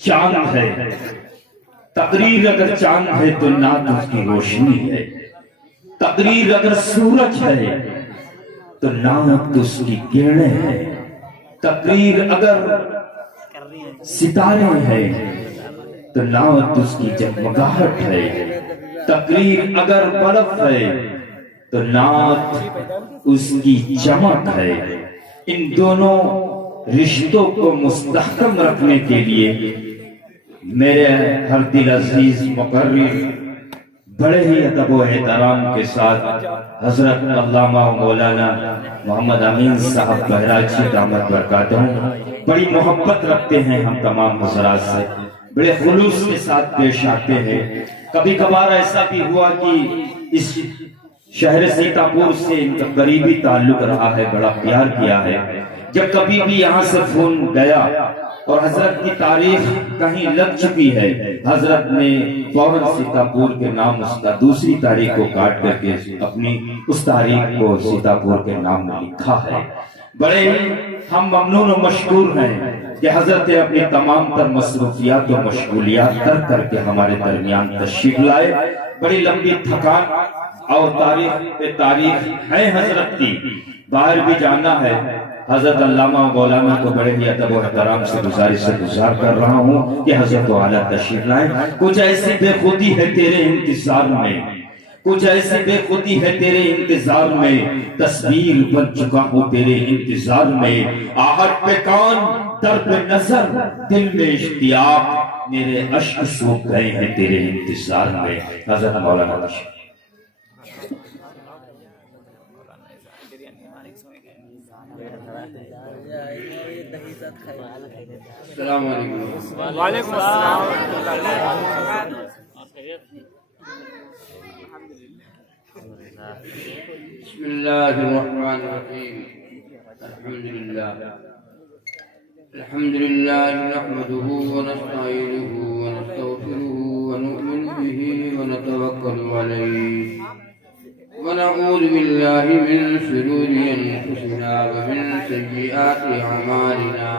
चांद है, तकरीर अगर चांद है तो नात उसकी रोशनी है। तकरीर अगर सूरज है तो नात उसकी किरणें है। तकरीर अगर सितारे हैं तो नात उसकी जगमगाहट है। तकरीर अगर बर्फ है तो नात उसकी चमक है। इन दोनों रिश्तों को मुस्तहकम रखने के लिए मेरे हर दिल अजीज मुकर्रिर बड़े ही अदब व एहतराम के साथ हजरत अल्लामा मौलाना मोहम्मद अमीन साहब बहराची दामत बरकातहू बड़ी मोहब्बत रखते हैं हम तमाम हजरात से, बड़े खुलूस के साथ पेश आते हैं। कभी कभार ऐसा भी हुआ कि इस शहर सीतापुर से इनका करीबी ताल्लुक रहा है, बड़ा प्यार किया है। जब कभी भी यहाँ से फोन गया और हजरत की तारीख कहीं लग चुकी है, हजरत ने फौरन सीतापुर के नाम उसका दूसरी तारीख को काट करके अपनी उस तारीख को सीतापुर के नाम में लिखा है। बड़े हम ममनून और मशकूर हैं कि हजरत अपनी तमाम तर मसरूफियात और मशगूलियात कर करके हमारे दरमियान तशरीफ लाए। बड़ी लंबी थकान और तारीख पे तारीख है हजरत की, बाहर भी जाना है। हजरत अल्लामा मौलाना को बड़े ही अदब और एहतराम से गुजारिश से गुजार कर रहा हूँ कि हजरत आला तशरीफ लाए। कुछ ऐसी बेखुदी है तेरे इंतजार में, कुछ ऐसी बेखुदी है तेरे इंतजार में, तस्वीर बन चुका हूँ तेरे इंतजार में। आहट पे कान, दर्द पे नजर, दिल में इश्तियाक, मेरे अश्क सूख गए हैं तेरे इंतजार में। हजरत मौलाना वालेकुम अस्सलाम। बिस्मिल्लाहिर्रहमानिर्रहीम। अल्हम्दुलिल्लाह नहमदुहु व नस्तईनुहु व नस्तगफिरुहु व नु'मिनु बिही व नतवक्कलु अलैहि व नऊज़ु बिल्लाहि मिन शुरूरि अनफुसिना व मिन सय्यिआति अमालिना।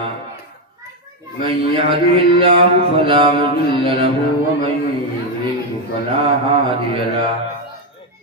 मन यहदिहिल्लाहु फला मुदिल्ल लहु व मन युद्लिल्हु फला हादिय लहु।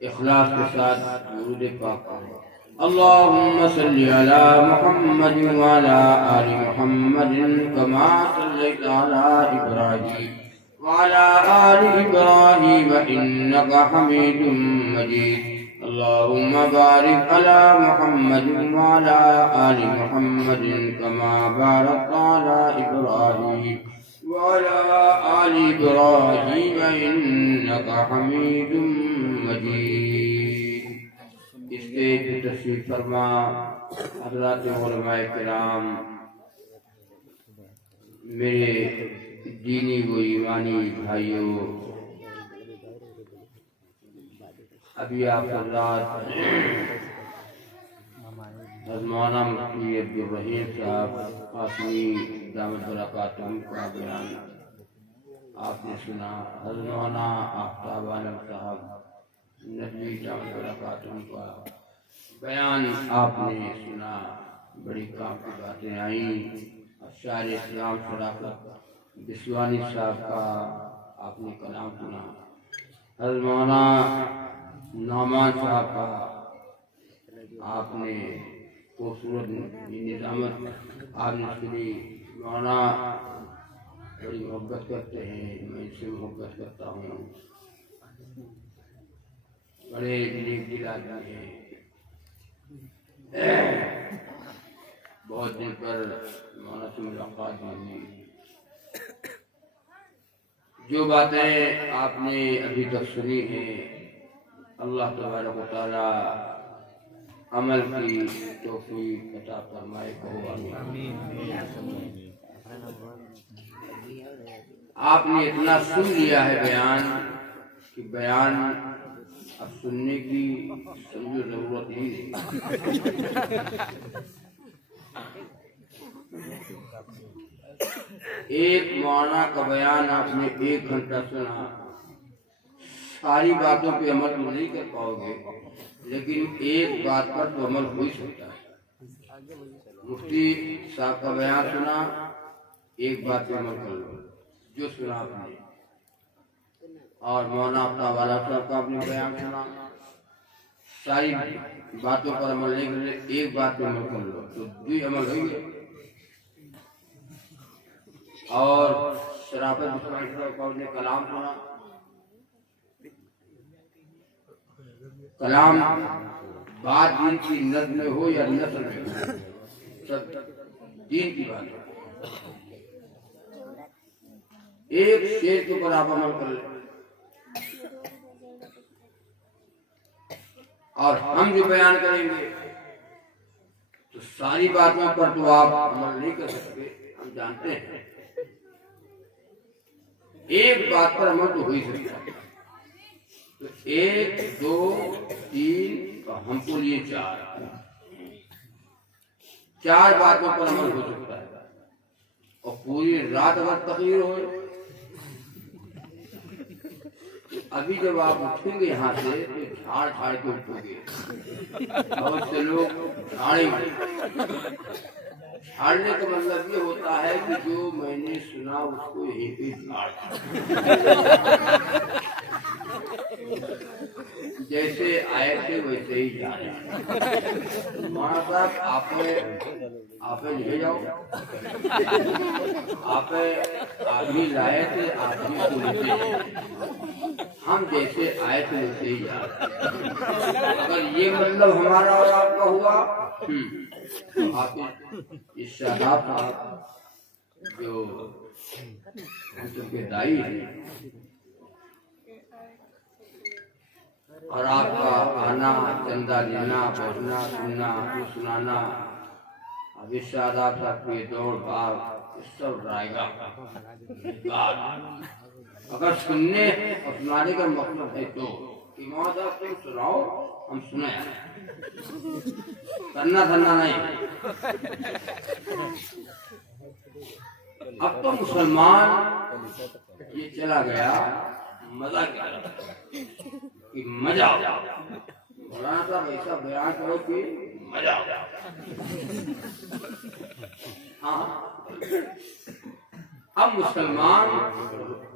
इखलास के साथ दुरूद पाक अल्लाहुम्म सल्लि अला मुहम्मद व अला आलि मुहम्मद कमा सल्लैता अला इब्राहीम व अला आलि इब्राहीम इन्नका हमीदुम मजीद. अल्लाहुम्मा बारिक अला मुहम्मद व अला आलि मुहम्मद कमा बारकता अला इब्राहीम व अला आलि इब्राहीम इन्नका हमीदुम मजीद. स्टेज पे तशरीफ फरमा हज़रात उलमाए किराम, मेरे दीनी व ईमानी भाइयों, अभी आप हज़रात मौलाना मुफ्ती अब्दुल रहीम साहब कासमी दामत बरकातहू का बयान आपने सुना। हज़रत आफ्ताब आलम साहब नदवी दामत बरकातहू का बयान आपने सुना, बड़ी काम की बातें आई। शायर इस्लाम शराफत बिस्वानी साहब का आपने कलाम सुना, हज़रत मौलाना नामान साहब का आपने खूबसूरत निज़ामत आपने सुनी। मौलाना बड़ी मोहब्बत करते हैं, मैं इनसे मोहब्बत करता हूँ, बड़े नेक दिल आदमी हैं। बहुत दिन पर मौलाना से मुलाकात हुई। जो बातें आपने अभी तक सुनी हैं, अल्लाह तबारक व तआला अमल की तौफीक अता फरमाए। कहो आमीन। आपने इतना सुन लिया है बयान कि बयान अब सुनने की समझो जरूरत ही नहीं। एक मौलाना का बयान आपने 1 घंटा सुना, सारी बातों पे अमल तो नहीं कर पाओगे, लेकिन एक बात पर तो अमल हो ही सकता है। मुफ्ती साहब का बयान सुना, एक बात पे अमल कर लो जो सुना आपने। और मौलाना अपना वाला साहब का आपने बयान सुना, सारी बातों पर अमल नहीं कर, एक बात पे अमल कर लो तो 2 अमल हो गए। और शराफत बिस्वानी साहब का आपने कलाम सुना, कलाम बात दीन की नज़्म में हो या नस्ल में हो, सब दीन की बात है। एक शेर के ऊपर आप अमल कर ले, और हम जो बयान करेंगे तो सारी बातों पर तो आप अमल नहीं कर सकते, हम जानते हैं। एक बात पर अमल तो हो ही सकता है। तो 1 2 3 और हमको लिए 4 बातों पर अमल हो सकता है। और पूरी रात अगर तकरीर हो, तो अभी जब आप उठेंगे यहाँ से तो झाड़ झाड़ के उठोगे। बहुत से लोग झाड़ेंगे। झाड़ने का मतलब ये होता है कि जो मैंने सुना उसको यहीं पे झाड़, जैसे आए थे वैसे ही जा रहे हैं। मौलाना साहब आप ले जाओ, आप आदमी लाए थे, आदमी को लेते जाओ। हम जैसे आए थे वैसे ही जा रहे हैं। अगर ये मतलब हमारा और आपका हुआ तो आप इस शराब साहब जो उनके दाई हैं और आपका आना, चंदा लेना, बैठना, सुनना, सुनाना, अब इस शादाब साहब के दौड़ भाग सब रायगा। अगर सुनने और सुनाने का मतलब है तो कि मौलाना साहब तुम सुनाओ, हम सुने, करना धरना नहीं। अब तो मुसलमान ये चला गया मजा क्या कि मजा आ जाओ। मौलाना साहब ऐसा बयान करो कि मजा आ जाओ। हाँ, अब मुसलमान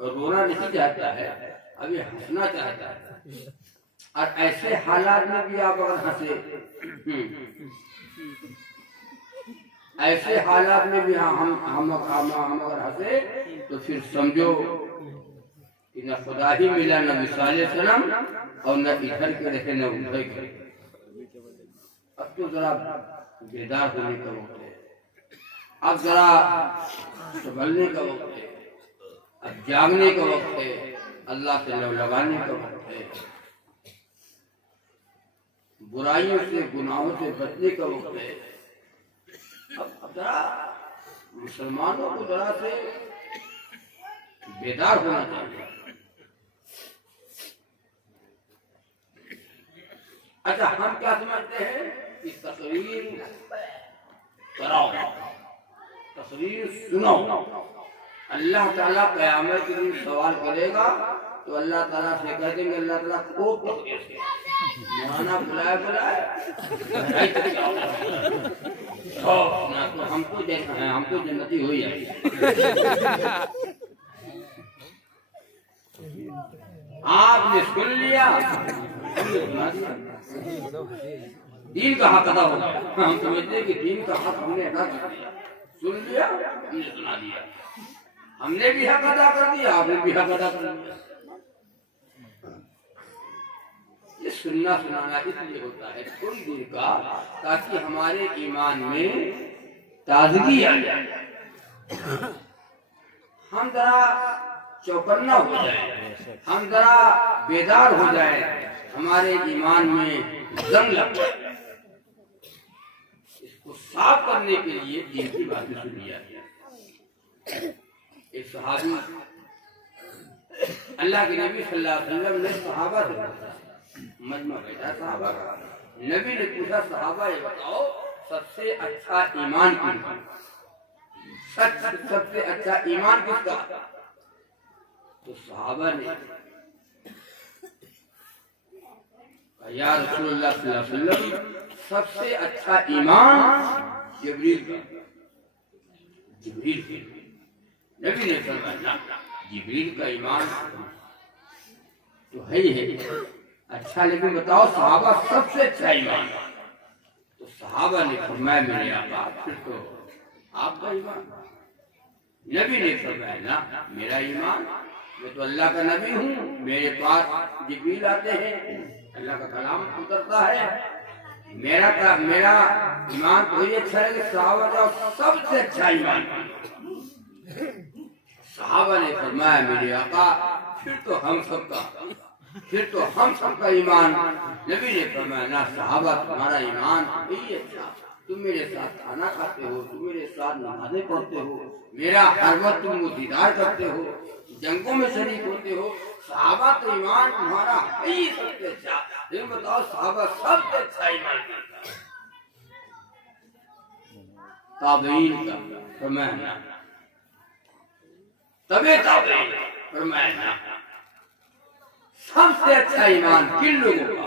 रोना नहीं चाहता है, अभी हंसना चाहता है। और ऐसे हालात में भी आप अगर हंसे, ऐसे हालात में भी हम अगर हंसे तो फिर समझो कि न खुदा ही मिला, न विसाले सनम, और न इधर के रहे न उधर के। अब तो जरा बेदार होने का वक्त है, अब जरा संभलने का वक्त है, अब जागने का वक्त है, अल्लाह से लव लगाने का वक्त है, बुराइयों से गुनाहों से बचने का वक्त है। अब जरा मुसलमानों को जरा से बेदार होना चाहिए। अच्छा, हम क्या समझते हैं कि तकरीर कराओ, तकरीर सुनो। अल्लाह ताला क़यामत के दिन सवाल करेगा तो अल्लाह ताला से कह देंगे, अल्लाह ताला खूब तकलीफ से मौलाना बुलाए ना, तो हमको जैसा है, हमको जन्नती हुई है। आपने सुन लिया, हमने सुना दिया, दीन का हक अदा हो गया। हम समझते हैं कि दीन का हक हमने अदा कर दिया, सुन लिया, हमने सुना दिया, हमने भी हक अदा कर दिया, आपने भी हक अदा कर दिया। ये सुनना सुनाना इसलिए होता है थोड़ी देर का, ताकि हमारे ईमान में ताजगी आ जाए, हम जरा चौकन्ना हो जाए, हम जरा बेदार हो जाए, हमारे ईमान में जंग लग जाए। इसको साफ करने के लिए दीन की बातें सुनी जाती है। एक सहाबी अल्लाह के नबी सल्लल्लाहु अलैहि वसल्लम ने सहाबा से पूछा, मजमा बैठा सहाबा का, नबी ने पूछा, सहाबा ये बताओ सबसे अच्छा ईमान किसका, सबसे अच्छा ईमान किसका? तो सहाबा ने या रसूलुल्लाह सल्लल्लाहु अलैहि वसल्लम सबसे अच्छा ईमान जिब्रील का। जिब्रील नबी ने फरमाया जिब्रील का ईमान तो है ही है अच्छा, लेकिन बताओ सहाबा सबसे अच्छा ईमान। तो सहाबा ने फरमाया मेरे आका फिर तो आपका ईमान। नबी ने फरमाया ना मेरा ईमान, मैं तो अल्लाह का नबी हूँ, मेरे पास जिब्रील आते हैं, अल्लाह का कलाम उतरता है, मेरा ईमान तो ही अच्छा है कि सहाबा का सबसे अच्छा ईमान। सहाबा ने फरमाया मेरे आका फिर तो हम सबका ईमान। नबी ने फरमाया ना सहाबा तुम्हारा ईमान यही अच्छा, तुम मेरे साथ खाना खाते हो, तुम मेरे साथ नमाज़ें पढ़ते हो, मेरा हर वक्त तुम दीदार करते हो, जंगों में शरीक होते हो, सहाबा तो ईमान तुम्हारा है ही सबसे अच्छा। लेकिन बताओ सहाबा सबसे अच्छा ईमान करता, ताबईन का फरमाया, तबे ताबईन फरमाया सबसे अच्छा ईमान किन लोगों का।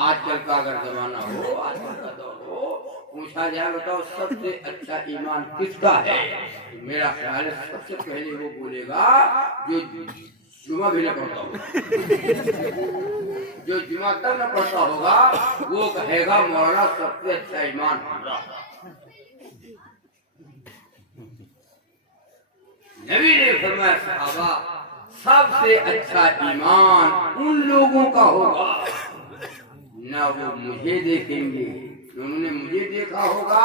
आजकल का अगर जमाना हो, आजकल का दौर हो, पूछा जाए बताओ सबसे अच्छा ईमान किसका है, तो मेरा ख्याल है सबसे पहले वो बोलेगा जो जुमा भी न पढ़ता होगा, जो जुमा तक न पढ़ता होगा वो कहेगा मौलाना सबसे अच्छा ईमान हमारा। नबी ने फरमाया सहाबा सबसे अच्छा ईमान उन लोगों का होगा ना वो मुझे देखेंगे, उन्होंने मुझे देखा होगा,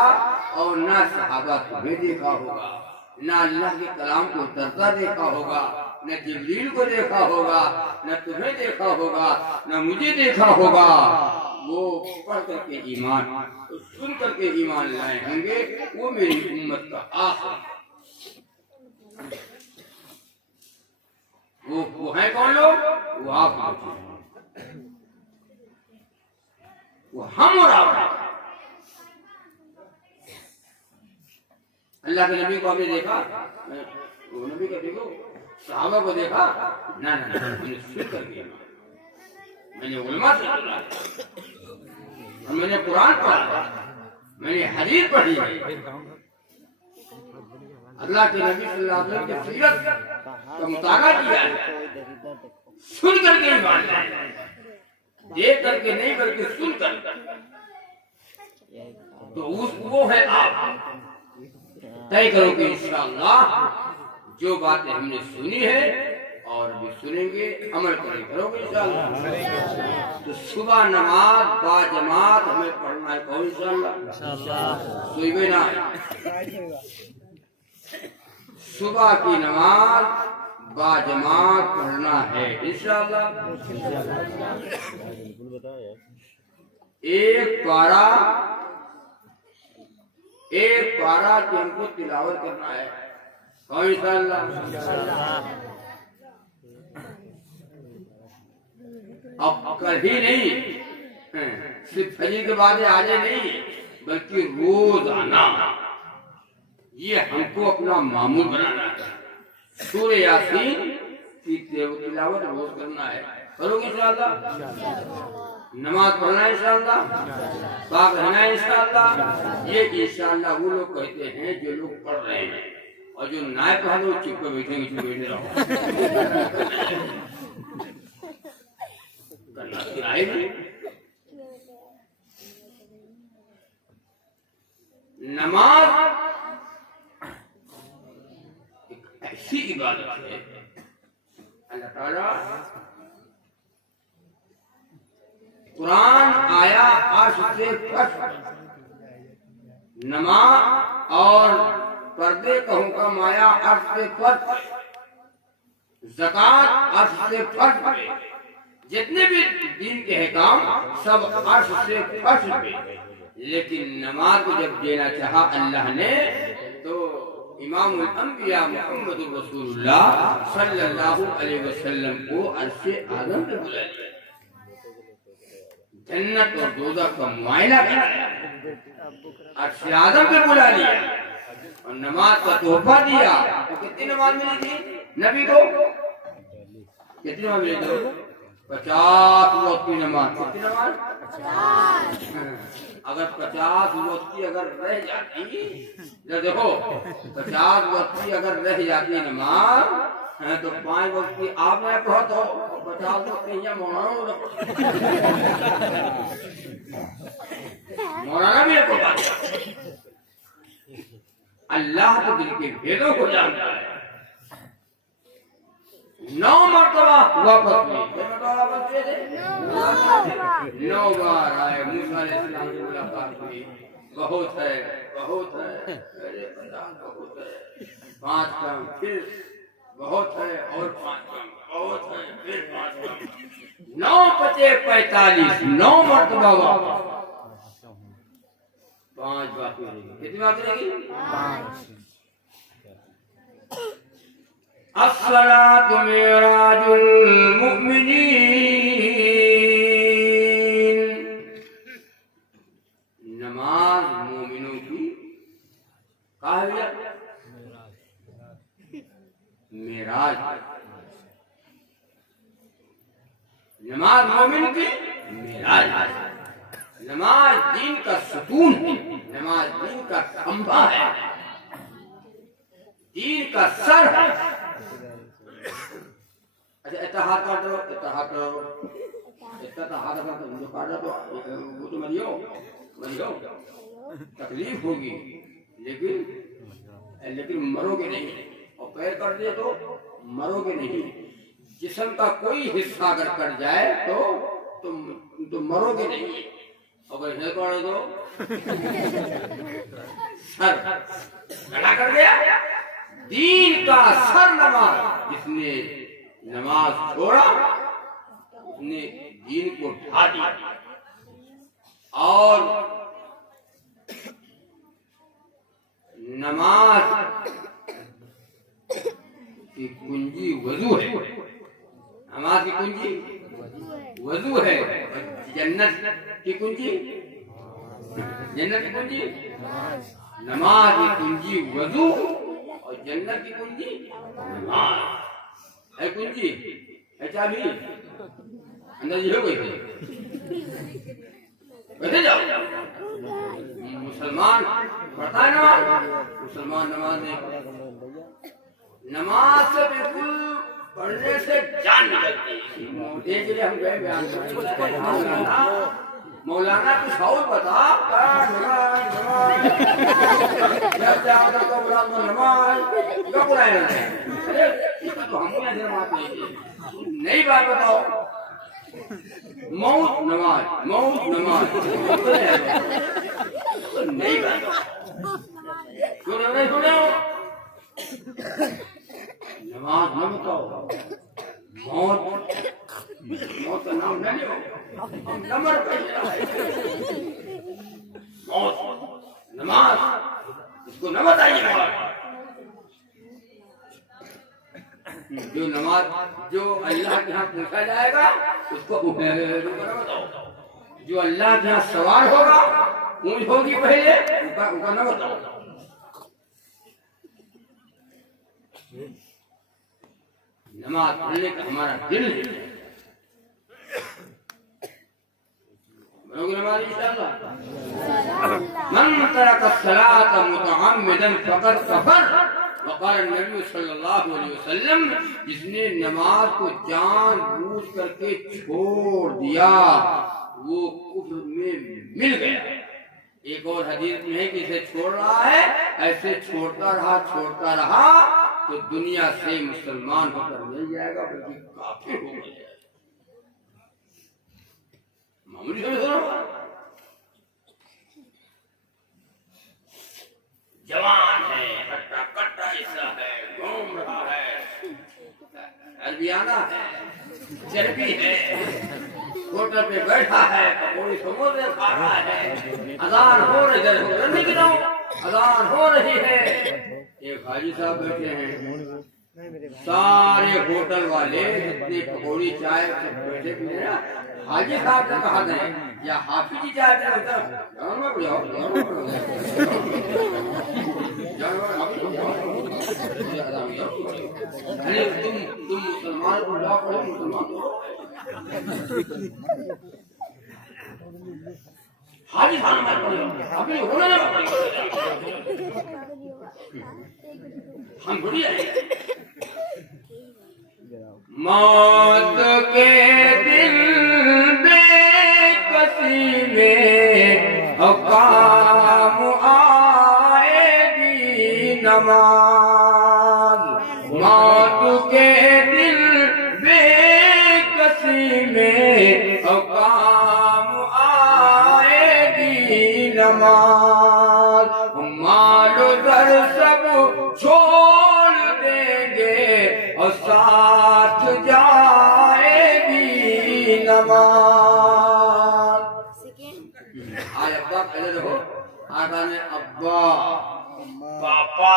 और ना सहाबा तुम्हें देखा होगा, ना अल्लाह के कलाम को उतरता देखा होगा, न जिब्रील को देखा होगा, न तुम्हें देखा होगा, न मुझे देखा होगा। वो पढ़ करके ईमान, तो सुन करके ईमान लाए होंगे, वो मेरी उम्मत का आखिर। वो है कौन लोग? वो आप, वो हम और आप। अल्लाह के नबी को आपने देखा, वो नबी को देखो, सहाबा को देखा ना, मैंने सुन कर दिया, मैंने उलमा से सुना, मैंने कुरान पढ़ा, मैंने हदीस पढ़ी है, अल्लाह के नबी सल्लल्लाहु अलैहि वसल्लम की सीरत का मुताला किया है, सुन करके ईमान लाए, देख करके नहीं बल्कि सुन कर। तो वो है आप तय करो कि इंशाअल्लाह जो बातें हमने सुनी है और भी सुनेंगे, अमल करोगे इंशाअल्लाह। तो सुबह नमाज बाजमात हमें पढ़ना है, कौन इंशाअल्लाह सुबह ना, सुबह की नमाज बाजमात पढ़ना है इंशाअल्लाह। एक पारा की हमको तिलावत करना है, कौन इंशाअल्लाह। अब कभी नहीं, सिर्फ फजर के बाद आज नहीं, बल्कि रोजाना ये हमको अपना मामूल बनाना है। सूरह यासीन इसकी तिलावत रोज करना है। करोगे इंशाअल्लाह? नमाज पढ़ना है इंशाअल्लाह, पाक रहना है इंशाअल्लाह। ये इंशाअल्लाह वो लोग कहते हैं जो लोग पढ़ रहे हैं, और जो ना पढ़ा वो चुप कर बैठेंगे, चुप बैठे रहो। करना सिखाए नहीं। नमाज एक ऐसी इबादत है, अल्लाह ताला कुरान आया अर्श से फर्श, नमाज और पर्दे का हुक्म आया अर्श से फर्श, ज़कात अर्श से फर्श पे, जितने भी दीन के काम सब अर्श से फर्श पे। लेकिन नमाज को जब देना चाहा अल्लाह ने, तो इमामुल अंबिया मुहम्मदुर रसूलुल्लाह सल्लल्लाहु अलैहि वसल्लम को अर्श आज़म पे बुला लिया, जन्नत और दोज़ख का मुआयना कराया, अर्श आज़म पे बुला लिया और नमाज का तोहफा दिया। तो कितनी नमाज मिली थी नबी को? कितनी नमाज मिली थी? 50 वक्त की नमाज। कितनी नमाज? 50। अगर 50 वक्त की अगर रह जाती, देखो 50 वक्त की अगर रह जाती नमाज है तो 5 वक्त की आपने पढ़ा, तो 50 वक्त यहाँ मौलाना भी आपको बात। अल्लाह तो दिल के भेदों को जानता है। 9 मरतबा वापस हुई, 9 बार आए, मूसा अलैहिस्सलाम से मुलाकात हुई। बहुत है, बहुत है, अरे बहुत है। 5 कम, फिर बहुत है, और 5 कम, बहुत है, फिर 5 कम। 9 बचे 45, 9 मरतबा वापस, 5 बाकी रहेगी। कितनी बाकी रहेगी? 5। अस्सलातु मिराजुल मुमिनीन, नमाज मोमिनों की कहा गया मेराज। नमाज मोमिन की मेराज, नमाज दीन का सुकून है, नमाज दीन का खंभा है, दीन का सर है। अच्छा इत्तेहाद कर दो, इत्तेहाद करो, इत्तेहाद कर दो, जो काटा तो वो तो मरियो तकलीफ होगी, लेकिन मरोगे नहीं। और पैर कर दे तो मरोगे नहीं। जिस्म का कोई हिस्सा अगर कट जाए तो मरोगे नहीं। अगर हिस्सा कर दो सर कटा कर गया। दीन का सर नमाज, जिसने नमाज छोड़ा उसने दीन को ढा दिया। और नमाज की कुंजी वजू है, नमाज की कुंजी वजू है। जन्नत की कुंजी, जन्नत की कुंजी नमाज की कुंजी वजू, और जन्नत की कुंजी नमाज है। कुंजी है, चाबी अंदर ये हो गई थी। कैसे जाओ? मुसलमान पढ़ता है नमाज, मुसलमान नमाज नहीं पढ़ता। नमाज से बिल्कुल पढ़ने से जान निकलती है। एक लिए हम गए बयान मौलाना कुछ और बता, नई बात बताओ। मौत नमाज, मौत नमाज, नई बात सुनो नहीं सुनो। नमाज न बताओ, मौत का नाम न लो, नंबर मौत नमाज इसको न बताइए। जो नमाज जो अल्लाह के यहाँ पूछा जाएगा उसको न बताओ। जो अल्लाह के यहाँ सवाल होगा पूछ होगी पहले, उसका न बताओ। नमाज पढ़ने का हमारा दिल नहीं है। बनोगे नमाज इंशाअल्लाह? मन तरका सलात मुतअम्मिदन फक़द कफ़र। वक़ाल नबी सल्लल्लाहु अलैहि वसल्लम, जिसने नमाज को जानबूझ करके छोड़ दिया वो कुफ्र में मिल गया। एक और हदीस में है कि इसे छोड़ रहा है, ऐसे छोड़ता रहा तो दुनिया से मुसलमान होकर मिल जाएगा, बल्कि काफिर हो जाएगा। मामूली समझ रहा हो? जवान है, हट्टा कट्टा ऐसा है, घूम रहा है, अरबियाना है, चर्बी है, होटल पे बैठा है, पकौड़ी समोसे खा रहा है, अजान हो रही है, अजान हो रही है। एक हाजी साहब बैठे हैं, सारे होटल वाले जितने पकौड़ी चाय बैठे पीते हैं, हाजी साहब ने कहा था या हाफिज जी चाय पीते हैं, तुम मुसलमान को ला पड़ो, मुसलमान हाजी साहब मार पड़ो, अभी होने लगा हम बढ़िया है। मौत के दिन बेकसी में काम आएगी नमाज। मौत के दिन बेकसी में काम आएगी नमाज। मालो दर सब छोड़ देंगे और साथ जाएगी नमाज। आज अब्बा पहले देखो, आका ने अब्बा, पापा,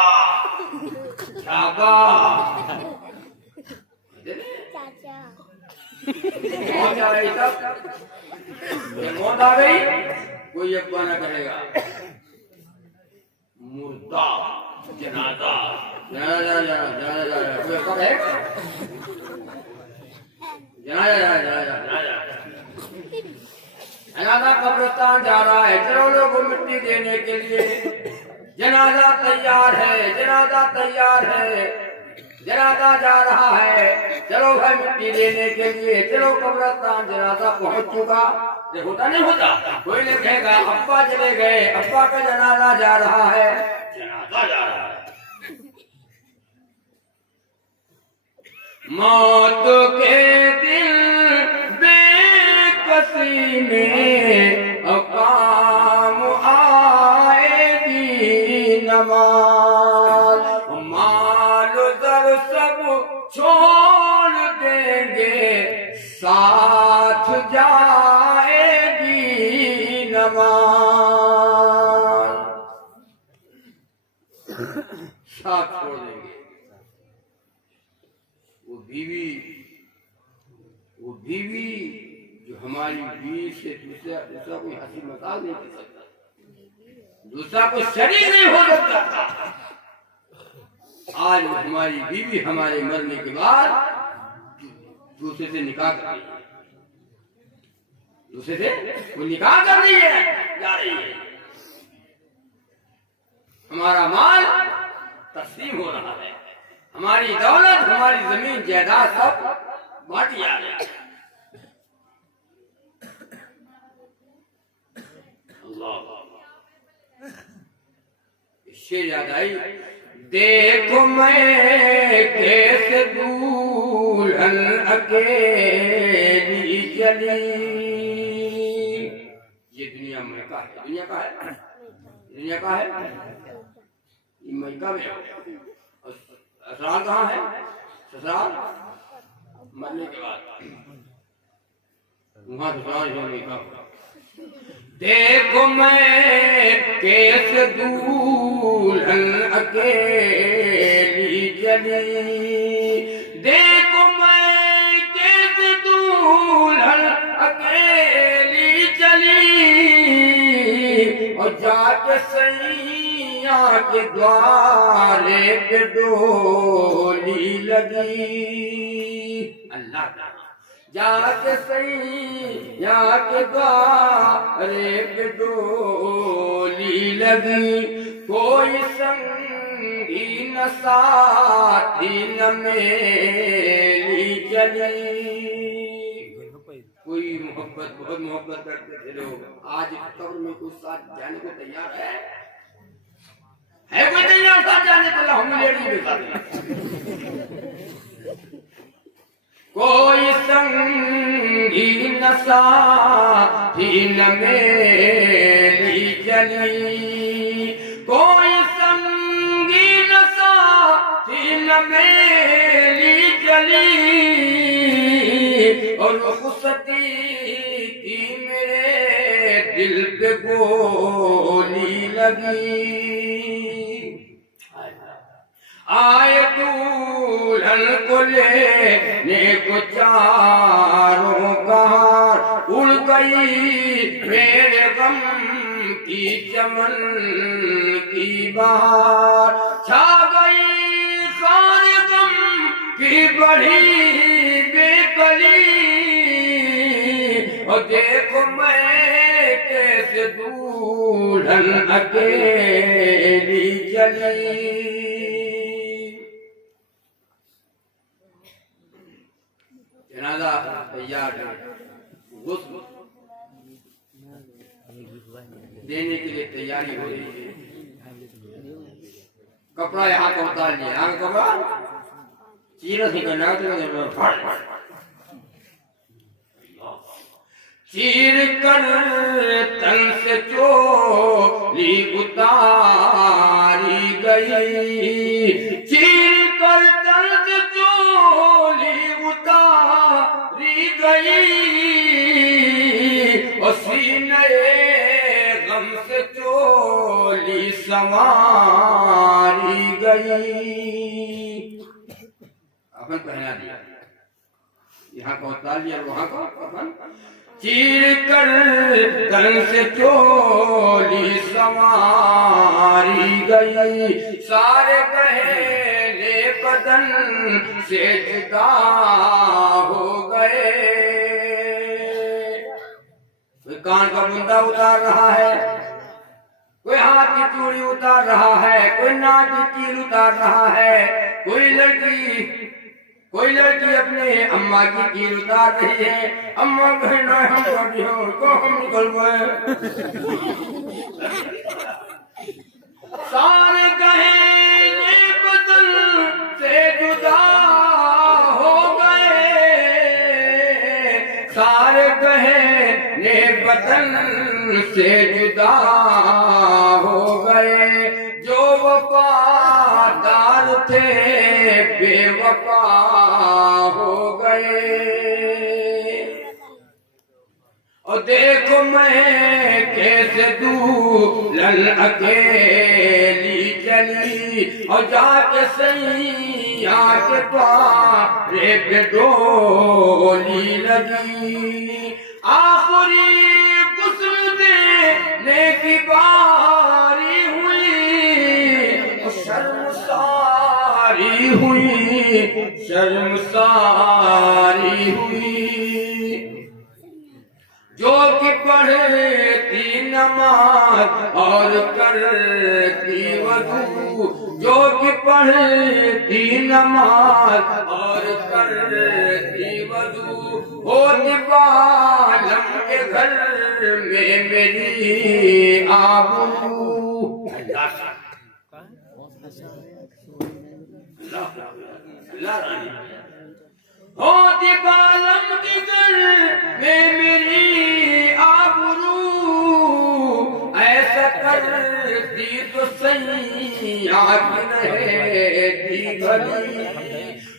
चाचा, मौत आ गई तब, मौत आ गई कोई अब्बा ना कहेगा, मुर्दा, जनाजा, जनाजा, कोई अब्बा कहेगा? जनाजा कब्रिस्तान जा रहा है, चलो लोगों को मिट्टी देने के लिए। जनाजा तैयार है, जनाजा तैयार है, जनाजा जा रहा है, चलो भाई मिट्टी देने के लिए, चलो कब्रिस्तान। जनाजा पहुंच चुका, ये होता नहीं होता, कोई नहीं कहेगा अब्बा चले गए, अब्बा का जनाजा जा रहा है, जनाजा जा रहा है। मौत के दिन बेकसी में काम आएगी नमाज। माल दर सब छोड़ देंगे, साथ जाएगी नमाज। साथ छोड़ देंगे। वो बीवी जो हमारी बीवी से दूसरा कोई हंसी मजाक नहीं कर सकता, दूसरा कोई शरीक नहीं हो सकता था। आज हमारी बीवी हमारे मरने के बाद दूसरे से निकाह कर रही है, दूसरे से वो निकाह कर रही है, जा रही है। हमारा माल तस्लीम हो रहा है, हमारी दौलत, हमारी जमीन जायदाद सब बांटी आ गया। अल्लाह इससे याद आई, देखो मैं कैसे दुल्हन अकेली चली। ये दुनिया मैका है, दुनिया का है, दुनिया का है, ये मैका में। ससुराल कहाँ है? ससुराल मरने के बाद वहां ससुराल जो मैका। देखो मैं कैसे दुल्हन अकेली चली, देखो मैं कैसे दुल्हन अकेली चली, और जाके सैया के द्वारे पे डोली लगी। अल्लाह जाके सैया के द्वारे पे डोली लगी। कोई संगी न साथी न मेली चली। कोई मोहब्बत बहुत मोहब्बत करते थे लोग। आज कब्र में कोई साथ जाने को तैयार है कोई तैयार साथ जाने को? हम लेडी में कोई संगी न साथी न मेली चली। कोई संगी न साथी न मेली चली। और रुखसती की मेरे दिल पे गोली लगी। आए दुल्हन को लेने को चारों कहार। उड़ गई मेरे गम की चमन की बहार। छा गई सारे गम की बड़ी बेकली। और देखो मैं कैसे दुल्हन अकेली चली। जनाजा तैयार है, गुस्ल देने के लिए तैयारी हो रही है। कपड़ा यहाँ का उतार लिया, यहाँ का कपड़ा चीर से करना चीर कर तन से चोली उतारी गई। चीर कर तन से चोली उतारी गई। और सीने गम से चोली संवारी गई। अपन पहना दिया, यहाँ का उतार लिया, वहां का अपन चीर कर तन से चोली संवारी गई। सारे गहने बदन से जुदा हो गए। कोई कान का बुंदा उतार रहा है, कोई हाथ की चूड़ी उतार रहा है, कोई नाक की कील उतार रहा है। कोई लड़की अपने अम्मा की कील उतार रही है। अम्मा बहना हम को हम निकल गए। सारे गहने बदन से जुदा हो गए। सारे गहने बदन से जुदा हो गए। जो वफादार थे बेवफा हो गए। और देखो मैं कैसे दुल्हन अकेली चली। और जाके सैया के द्वारे पे डोली लगी। आखिरी गुस्ल देने की बारी हुई। शर्मसारी हुई। जो कि पढ़ती नमाज और करती वज़ू। जो कि पढ़ती नमाज और करती वज़ू। होती बालम के घर में मेरी आबरू। होती बालम के घर में मेरी आबरू। ऐसा करती तो सैया की रहती भली।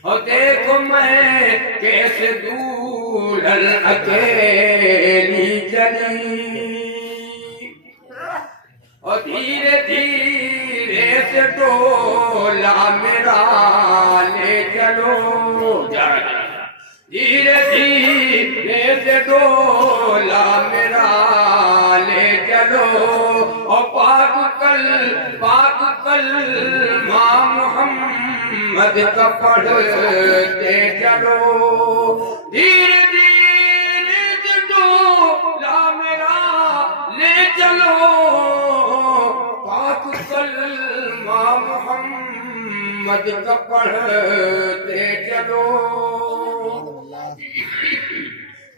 और देखो मैं कैसे दुल्हन अकेली चली। और धीरे धीरे से डोला मेरा ले चलो। धीरे धीरे से डोला मेरा ले चलो। और पाक कल मां मोहम्मद का पढ़ते चलो धीरे धीरे डोला मेरा ले चलो पाक कल मां मोहम्मद का पढ़ते चलो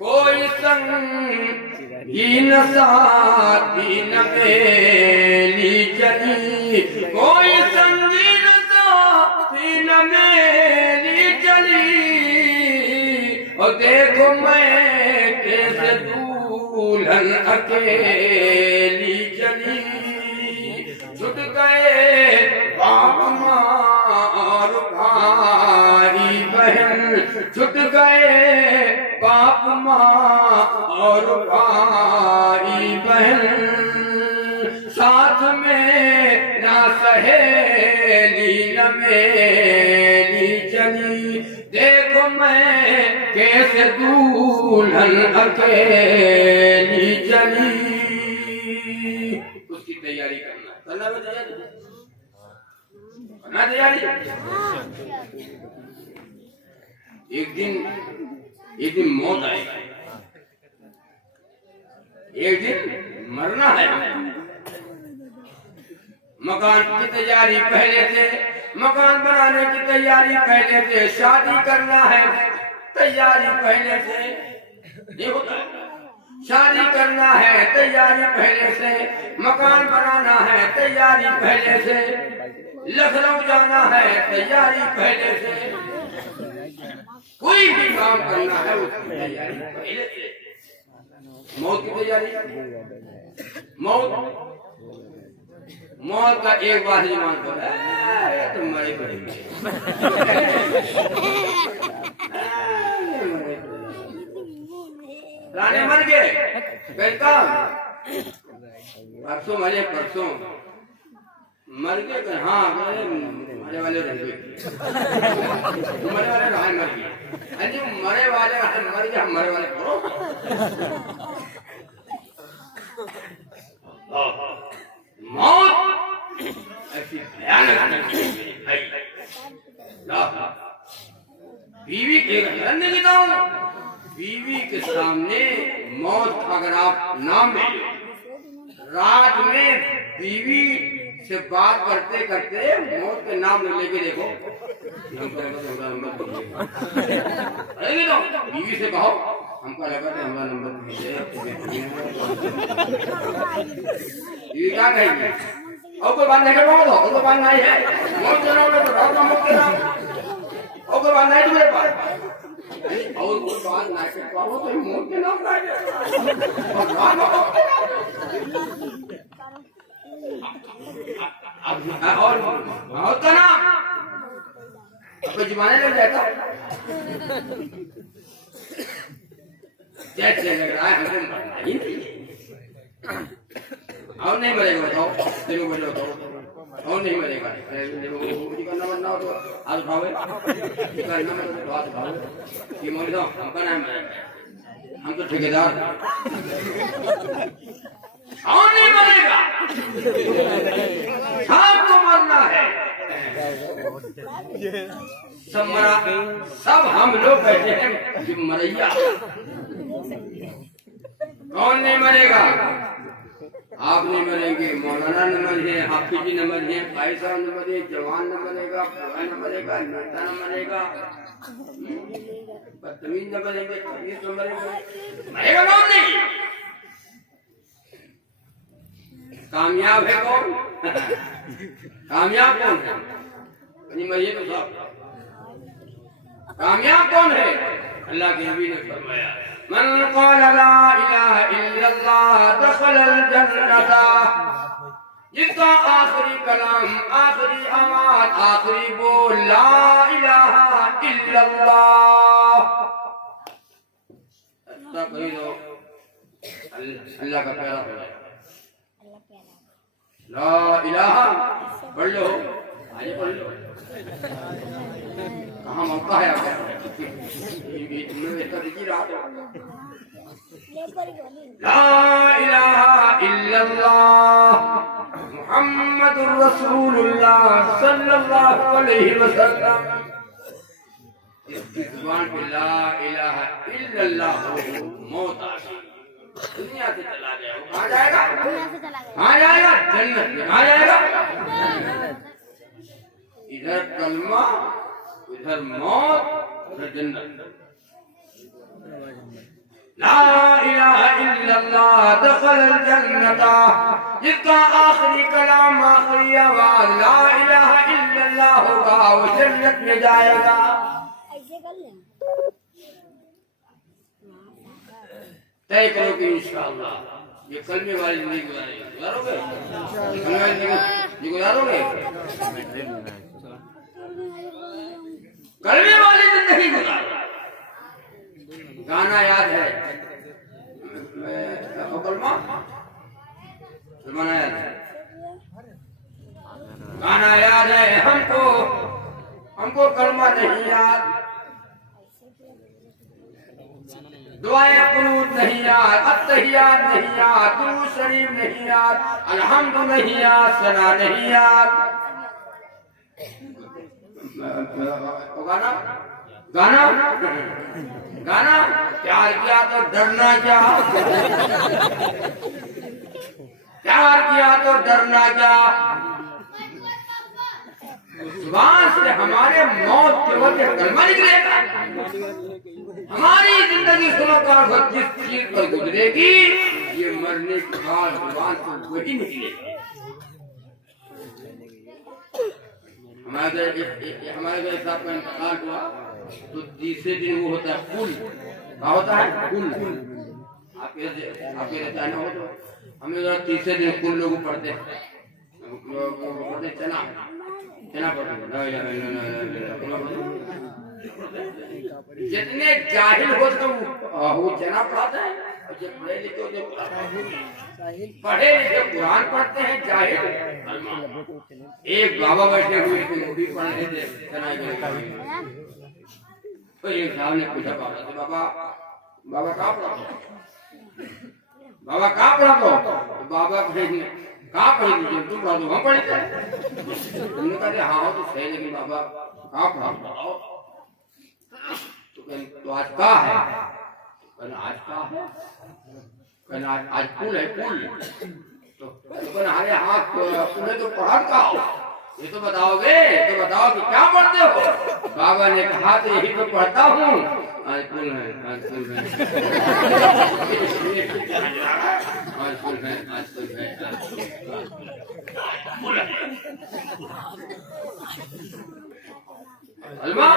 कोई संग ही न साथी न मेली चली कोई संगी न साथी न मेली चली और देखो मैं कैसे दुल्हन अकेली चली छूट गए बाप माँ और भाई बहन छूट गए बाप माँ और भाई बहन साथ में ना सहेली न मेली चली देखो मैं कैसे दुल्हन अकेली चली उसकी तैयारी करना तैयारी एक दिन मौत आएगी एक दिन मरना है मकान की तैयारी पहले से मकान बनाने की तैयारी पहले से शादी करना है तैयारी पहले से नहीं होता शादी करना है तैयारी पहले से मकान बनाना है तैयारी पहले से लखनऊ जाना है तैयारी पहले से कोई भी काम करना है उसकी तैयारी पहले से मौत की तैयारी मौत का एक बार ही मान कर तुम मरे पड़ेंगे राने मर गए परसों मरे परसों मर गए हाँ मरे वाले रह गए मरे वाले रहा मर गए मरे वाले मर गए मरे वाले करो मौत ऐसी भयानक बीवी के बीवी के सामने मौत अगर आप नाम ले रात में बीवी से बात करते करते मौत के नाम लेके देखो बीवी से कहो हमको लगा था हमारा नंबर क्या कहेंगे और कोई बात नहीं कर पाओ तो कोई बात नहीं है मौत जनाओ तो राम मौत के नाम और कोई बात नहीं तुम्हारे पास और कोई बात नहीं कर पाओ तो मौत के नाम ला दे और राम मौत के नाम और मौत का नाम कोई जुबाने लग जाता जैसे लग रहा है हमको मरना ही नहीं और नहीं मरेगा बताओ तेरे को बताओ और नहीं मरेगा करना मरना हो तो आज उठाओ करना मत तो आज उठाओ ये मर जाओ हमका नहीं मरेगा हम तो ठेकेदार और नहीं मरेगा सबको मरना है सब मरा सब हम लोग बैठे हैं कि मरैया कौन नहीं मरेगा आप नहीं मरेंगे मौलाना न मरे हाफिज जी न मरे भाई साहब न मरे जवान न मरेगा बुढ़ा न मरेगा नेता न मरेगा बदतमीज न मरेंगे खबीर न मरेगा मरेगा कौन नहीं कामयाब है कौन कामयाब कौन है मरिए तो सब कामयाब कौन है अल्लाह के नबी ने फरमाया मन क़ाल ला इलाहा इल्लल्लाह दखलल जन्नत जिसका आखिरी कलाम आखिरी आवाज आखिरी बोल ला इलाहा इल्लल्लाह अच्छा कह दो अल्लाह का प्यारा हो जाए ला इलाहा पढ़ लो आगे पढ़ लो कहाँ मौका है आपका ला इलाहा इल्लल्लाह मुहम्मदुर रसूलुल्लाह सल्लल्लाहु अलैहि वसल्लम। इसकी जुबान पे ला इलाहा इल्लल्लाह हो, मौत आ गई, दुनिया से चला गया, वो कहाँ जाएगा? कहाँ जाएगा? जन्नत में। कहाँ जाएगा? इधर कलमा, इधर मौत, उधर जन्नत। ला इलाहा इल्लल्लाह दखलल जन्नता, जिसका आखिरी कलाम, आखिरी आवाज ला इलाहा इल्लल्लाह होगा, वो जन्नत में जाएगा। तय करो कि इंशाअल्लाह ये कलमे वाली जिंदगी गुजारोगे, गुजारोगे, कलमे वाली जिंदगी गुजारो। गाना याद है, गाना याद है हमको, हमको कलमा नहीं याद, दुआएं कुनूत नहीं याद, अत्तहियात नहीं याद, दुरूद शरीफ नहीं याद, अल्हम्दु नहीं याद, सना नहीं याद। गाना गाना गाना, प्यार किया तो डरना क्या, प्यार किया तो डरना क्या। जुबान से हमारे मौत के वक्त कलमा निकलेगा। हमारी जिंदगी सुनोकार जिस चीज पर गुजरेगी, ये मरने के बाद जुबान से वही निकलेगा। हमारे घर साहब का इंतकाल हुआ तो तीसरे दिन वो होता है कुल, क्या होता है? कुल। आपके रहना हो तो हमें तीसरे दिन कुल लोग पढ़ते चना चना पढ़ते। जितने जाहिल हो तो वो चना पढ़ाता है, और जो पढ़े लिखे होते पढ़े लिखे कुरान पढ़ते हैं, जाहिल एक बाबा बैठे हुए थे, वो भी पढ़ रहे थे चना। तो एक साहब ने पूछा बाबा से, बाबा बाबा कहाँ पढ़ा दो, बाबा कहाँ पढ़ा दो? तो बाबा कहाँ पढ़ी दीजिए, तुम पढ़ा दो, हम पढ़ी थे। उन्होंने कहा हाँ तो सही, लेकिन बाबा कहाँ पढ़ा बताओ। तो आज का है, आज का है, आज पुल है, पुल। तो अरे हाँ पुल तो पढ़ा का हो, ये तो बताओगे, तो बताओ कि क्या पढ़ते हो? बाबा ने कहा तो यही तो पढ़ता हूँ, आज पुल है, आज पुल है, आज पुल है, आज पुल है, अल्लाह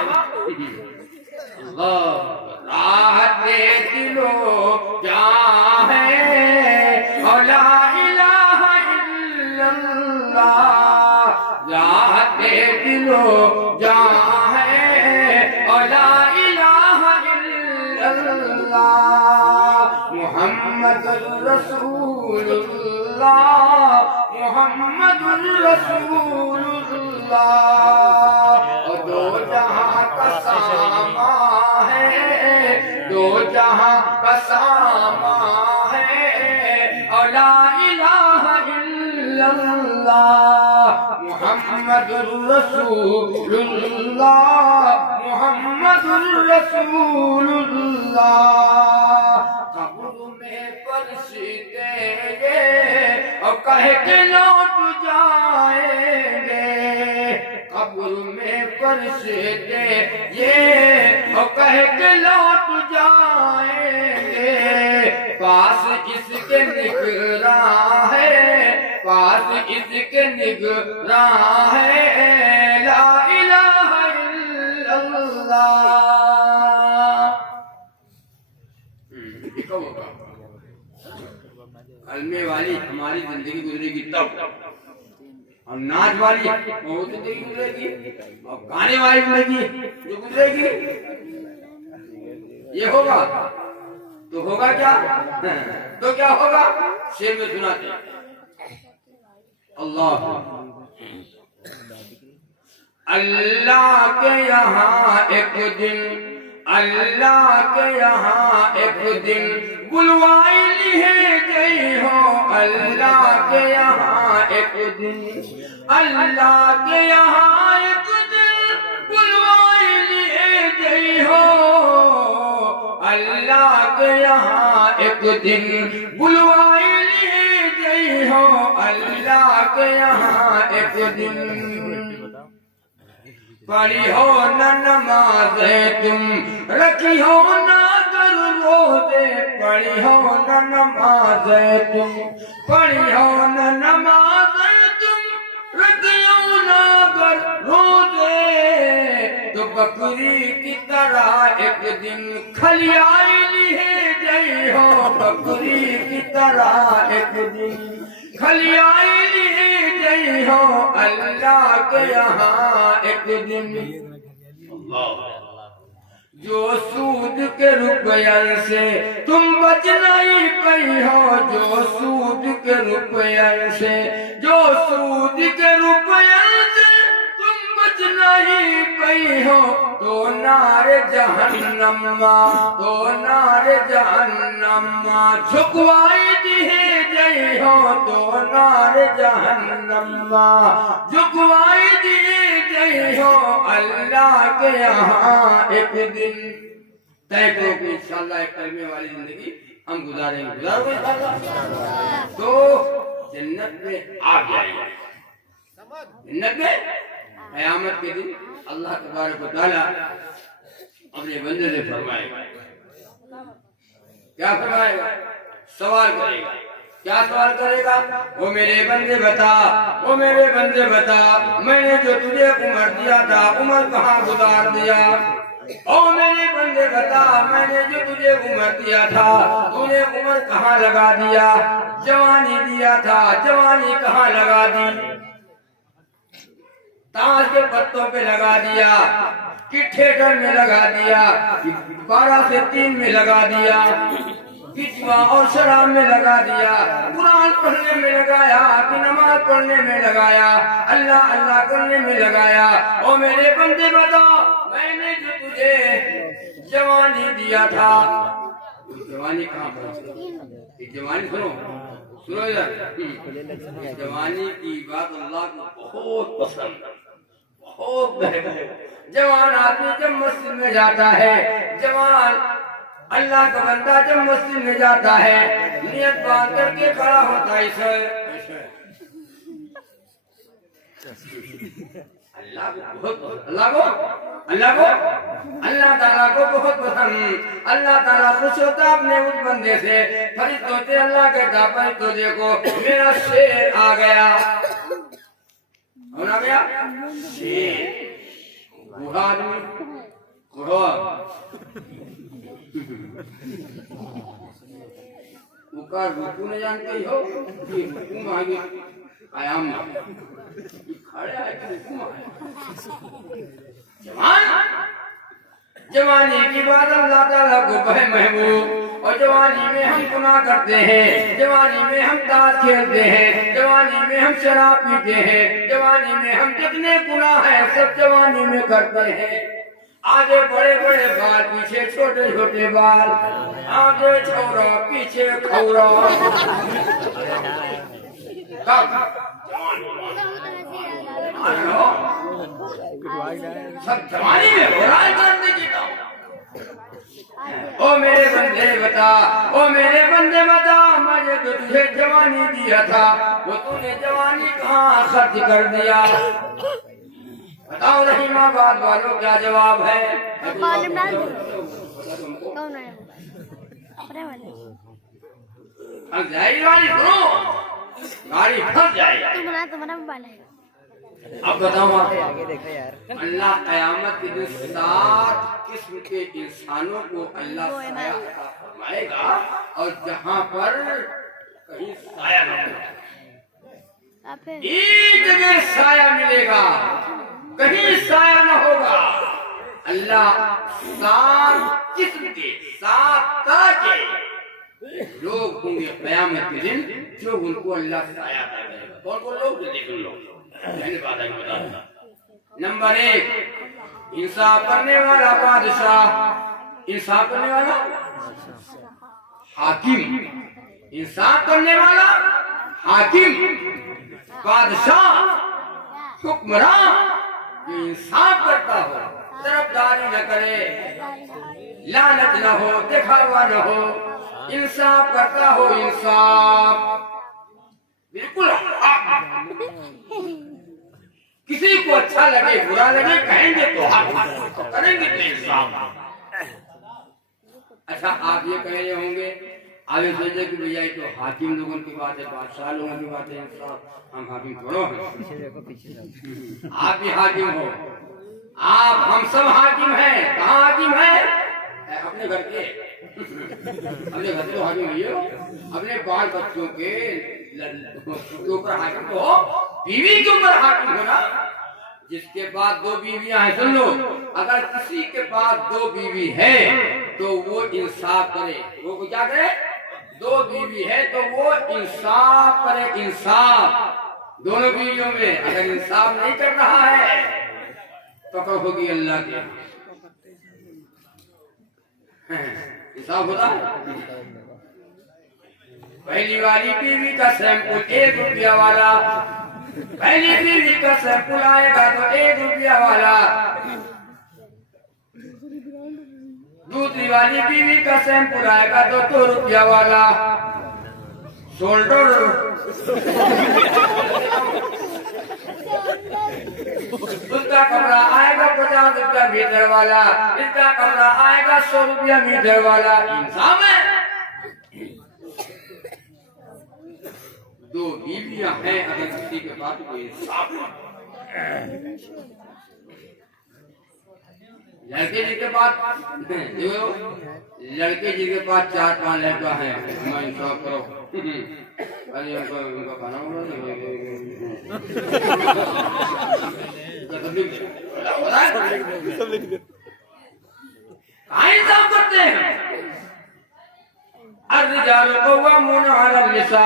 राहते दिलो क्या है, और ला इलाहा इल्लल्लाह, राहते दिलो क्या है, और ला इलाहा इल्लल्लाह, मुहम्मदुर रसूलुल्लाह, मुहम्मदुर रसूलुल्लाह। और दो जहां का सामा है, दो जहां का सामा है, और ला इलाहा इल्लल्लाह, मुहम्मदुर रसूलुल्लाह, मुहम्मदुर रसूलुल्लाह। कब्र में फरिश्ते ये और कह के लौट जाएंगे, कब्र में फरिश्ते ये और कह के लौट जाएंगे, पास इसके निगरां है, पास इसके निगरां है, ला इलाहा इल्लल्लाह। कलमे वाली हमारी जिंदगी गुजरेगी तब, और नाच वाली वो जिंदगी गुजरेगी, और गाने वाली जिंदगी जो गुजरेगी, ये होगा तो होगा क्या? तो क्या होगा? शेर में सुनाते अल्लाह अल्लाह के यहाँ एक दिन अल्लाह के यहाँ एक दिन बुलवाई लिए गई हो, अल्लाह के यहाँ एक दिन, अल्लाह के यहाँ एक दिन बुलवाई लिए गई हो, अल्लाह के यहाँ एक दिन बुलवाई लिए गई हो, अल्लाह के यहाँ एक दिन। पढ़ी हो न नमाज़े तुम, रखी हो ना कर रोज़े, पढ़ी हो न नमाज़े तुम, पढ़ी हो न नमाज़े तुम, रखी हो ना कर रोज़े, तो बकरी की तरह एक दिन खलियाई लिए गई हो, बकरी की तरह एक दिन खलियाई लिए गई हो, अल्लाह के यहाँ एक दिन। जो सूद के रुपये से तुम बच नहीं पाई हो, जो सूद के रुपये से, जो सूद के रुपये से तुम बच नहीं पाई हो, तो नारे जहन्नमा, तो नारे जहन्नमा झुकवाई दिए गई हो, तो नारे जहन्नमा झुकवाई दिए गई हो, अल्लाह के यहाँ एक दिन। तय करो कि इंशाअल्लाह एक कलमे वाली जिंदगी हम गुजारेंगे, गुजारोगे इंशाअल्लाह तो जन्नत में आ जाएंगे। जन्नत में क़यामत के दिन अल्लाह तबारक व तआला अपने बंदे से फरमाएगा, क्या फरमाएगा? सवाल करेगा। क्या सवाल करेगा? वो मेरे बंदे बता, वो मेरे बंदे बता, मैंने जो तुझे उम्र दिया था उम्र कहाँ गुजार दिया? ओ मेरे बंदे बता, मैंने जो तुझे उम्र दिया था तूने उम्र कहाँ लगा दिया? जवानी दिया था, जवानी कहाँ लगा दी? ताश के पत्तों पे लगा दिया कि थिएटर में लगा दिया, 12 से 3 में लगा दिया, बिचवा और शराब में लगा दिया, कुरान पढ़ने में लगाया कि नमाज पढ़ने में लगाया, अल्लाह अल्लाह करने में लगाया? ओ मेरे बंदे बताओ, मैंने जो तुझे जवानी दिया था, जवानी कहाँ पर? जवानी सुनो, सुनो यार, जवानी की बात अल्लाह को बहुत पसंद, बहुत महबूब। जवान आदमी जब मस्जिद में जाता है, जवान अल्लाह का बंदा जब मस्जिद में जाता है, नियत बांध करके खड़ा होता है, अल्लाह ताला को बहुत पसंद। अल्लाह ताला खुश होता अपने उस बंदे से। फरिश्तों से अल्लाह कहता, फरिश्तों देखो मेरा शेर आ गया। कौन आ गया? शेर। बूढ़ा आदमी, बूढ़ा उका रुकू न जानते ही हो कि रुकू आगे आयाम खड़े आए कि रुकू आए। जवान, जवानी की बात अल्लाह ताला को बड़े महबूब। और जवानी में हम गुनाह करते हैं, जवानी में हम ताश खेलते हैं, जवानी में हम शराब पीते हैं, जवानी में हम जितने गुनाह हैं सब जवानी में करते हैं। आगे बड़े बड़े बाल, पीछे छोटे छोटे बाल, आगे छोरा पीछे खौरा। सब जवानी में हो रहा है करने की काम। ओ मेरे बंदे बता, ओ मेरे बंदे बता, मैंने तो तुझे जवानी दिया था, वो तूने जवानी कहाँ खर्च कर दिया? बताओ रहीमाबाद वालों क्या जवाब है? गाड़ी सुनो, गाड़ी फंस जाएगी। तुम्हारा मोबाइल है। अब बताओ अल्लाह क़यामत के दिन 7 किस्म के इंसानों को अल्लाह साया फरमाएगा, और जहाँ पर कहीं साया न होगा, एक जगह साया मिलेगा, कहीं साया न होगा। अल्लाह 7 किस्म के, 7 तरह के लोग होंगे क़यामत के दिन, जो उनको अल्लाह साया करेगा। कौन कौन लोग? देख लो, मैंने बात है बता। नंबर 1, इंसाफ करने वाला बादशाह, इंसाफ करने वाला हाकिम, इंसाफ करने वाला हाकिम, बादशाह, हुक्मरान जो इंसाफ करता हो, तरफदारी न करे, लालच न हो, दिखावा न हो, इंसाफ करता हो, इंसाफ बिल्कुल हक। किसी को अच्छा लगे बुरा लगे कहेंगे तो हक, करेंगे तो इंसाफ। अच्छा आप ये कह रहे होंगे आगे सोचे कि भैया तो हाकिम लोगों की बात है, बादशाह लोगों की बात है, हम हाकिम थोड़ो हैं। आप भी हाकिम हो, आप हम सब हाकिम हैं। कहाँ हाकिम है? अपने घर के, अपने घर के हाकिम है, अपने बाल बच्चों के ऊपर हाकिम तो हो, बीवी के ऊपर हाकिम हो ना। जिसके पास 2 बीवियां हैं, सुन लो, अगर किसी के पास 2 बीवी है तो वो इंसाफ करे। वो क्या करे? 2 बीवी है तो वो इंसाफ करे, इंसाफ दोनों बीवियों में। अगर इंसाफ नहीं कर रहा है तो होगी अल्लाह के इंसाफ होता है। पहली वाली बीवी का सैंपल 1 रुपया वाला, पहली बीवी का सैंपल आएगा तो 1 रुपया वाला, दूसरी वाली बीवी का सैंपल आएगा तो 2 रुपया वाला। शोल्डर उसका कपड़ा आएगा 50 रुपया मीटर वाला, इसका कपड़ा आएगा 100 रुपया मीटर वाला। इंसाफ है। 2 बीवियां हैं, अगर किसी के पास कोई इंसाफ लड़के जी के पास देखो, लड़के जी के पास 4-5 लड़का है, मैं इंसाफ करो। अरे उनका खाना होगा कहाँ इंसाफ करते हैं? अर्रिजाल कव्वामून अला निसा,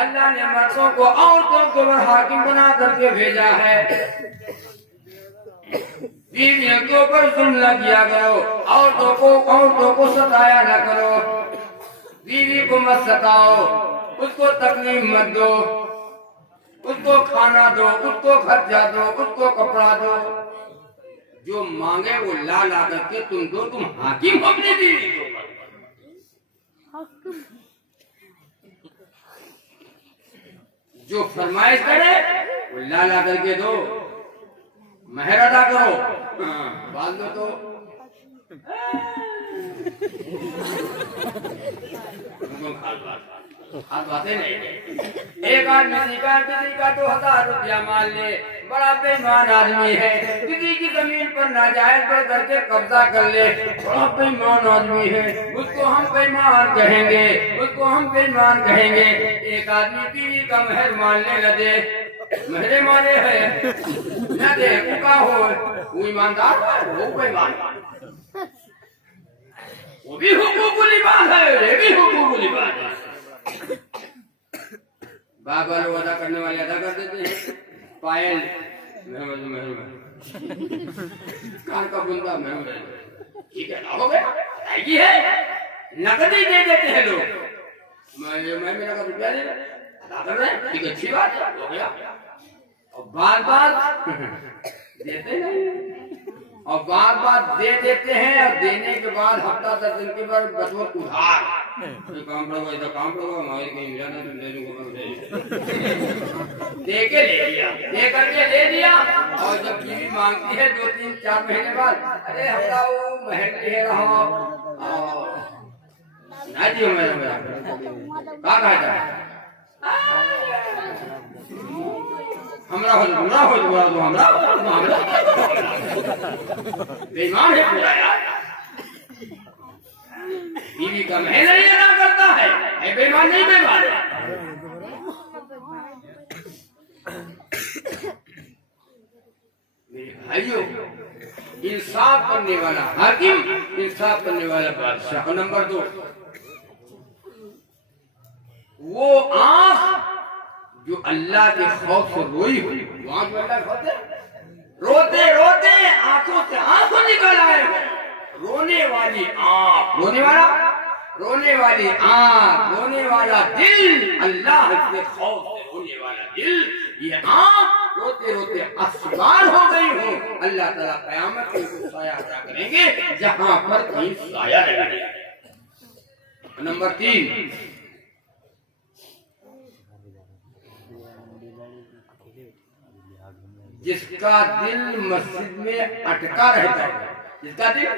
अल्लाह ने मर्दों को औरतों के ऊपर हाकिम बना करके भेजा है। बीवियों के ऊपर जुल्म न किया करो, औरतों को सताया न करो, बीवी को मत सताओ, उसको तकलीफ मत दो, उसको खाना दो, उसको खर्चा दो, उसको कपड़ा दो, जो मांगे वो ला ला करके तुम दो। तुम हाकिम हो अपनी बीवी के ऊपर। जो फरमाइश करे वो ला ला करके दो, महर अदा करो। बाद में तो आप बातें नहीं। एक आदमी का 2000 रुपया मान ले, बड़ा बेईमान आदमी है, किसी की जमीन पर नाजायज पर करके कब्जा कर ले, बड़ा बेईमान आदमी है, उसको हम बेईमान कहेंगे, उसको हम बेईमान कहेंगे। एक आदमी बीवी का महर मानने लगे, महरे माने है न दे का हो, वो ईमानदार है, वो बेईमान, वो भी हुकूकुल इबाद है, ये भी हुकूकुल इबाद है। बाबा लोग अदा करने वाले अदा कर देते हैं। पायल कान का बुंदा ठीक है, हो गया, है नकदी दे देते हैं लोग। मैं मेरा का रुपया दे अदा कर रहे हैं, ठीक अच्छी बात है, हो गया। और बार देते नहीं, और बार दे देते हैं, और देने के बाद हफ्ता 10 दिन के बाद बचवत उधार, काम पड़ेगा, इधर काम पड़ेगा, हमारे कहीं मिला नहीं, ले लूंगा, दे के ले लिया, दे करके ले लिया। और जब बीवी मांगती है 2-3-4 महीने बाद, अरे हफ्ता वो महल ले रहा ना जी, मेरा कहा हमरा बेईमान है पूरा यार। बीवी का महल नहीं अदा करता है, बेईमान नहीं, बेईमान है। मेरे भाइयों, इंसाफ करने वाला हाकिम, इंसाफ करने वाला बादशाह। और नंबर 2, वो आंख जो अल्लाह के खौफ से रोई हुई, रोते रोते आंखों से आंसू निकल आए, रोने वाली आंख, रोने वाली आंख, रोने वाला दिल, अल्लाह के खौफ से रोने वाला दिल, ये आंख रोते रोते अस्बार हो गई हो। अल्लाह ताला क़यामत में उसको साया अता करेंगे जहां पर कहीं साया नहीं लगेगा। नंबर 3, जिसका दिल मस्जिद में अटका रहता है, जिसका दिल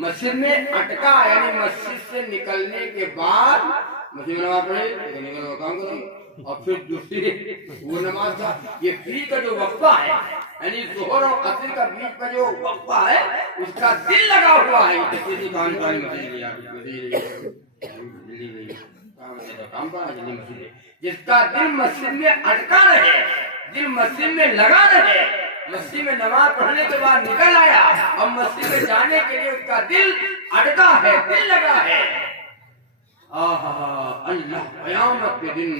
मस्जिद में अटका, यानी मस्जिद से निकलने के बाद मस्जिद में नमाज पढ़े, निकलने का काम करो और फिर दूसरी वो नमाज का, ये बीच का जो वक्फा है, यानी जोहर और असर का बीच का जो वक्फा है, उसका दिल लगा हुआ है। जिसका दिल मस्जिद में अटका रहे, दिल मस्जिद में लगा रहे, मस्जिद में नमाज पढ़ने के बाद निकल आया और मस्जिद में जाने के लिए उसका दिल अटका है, दिल लगा है, अल्लाह क़यामत के दिन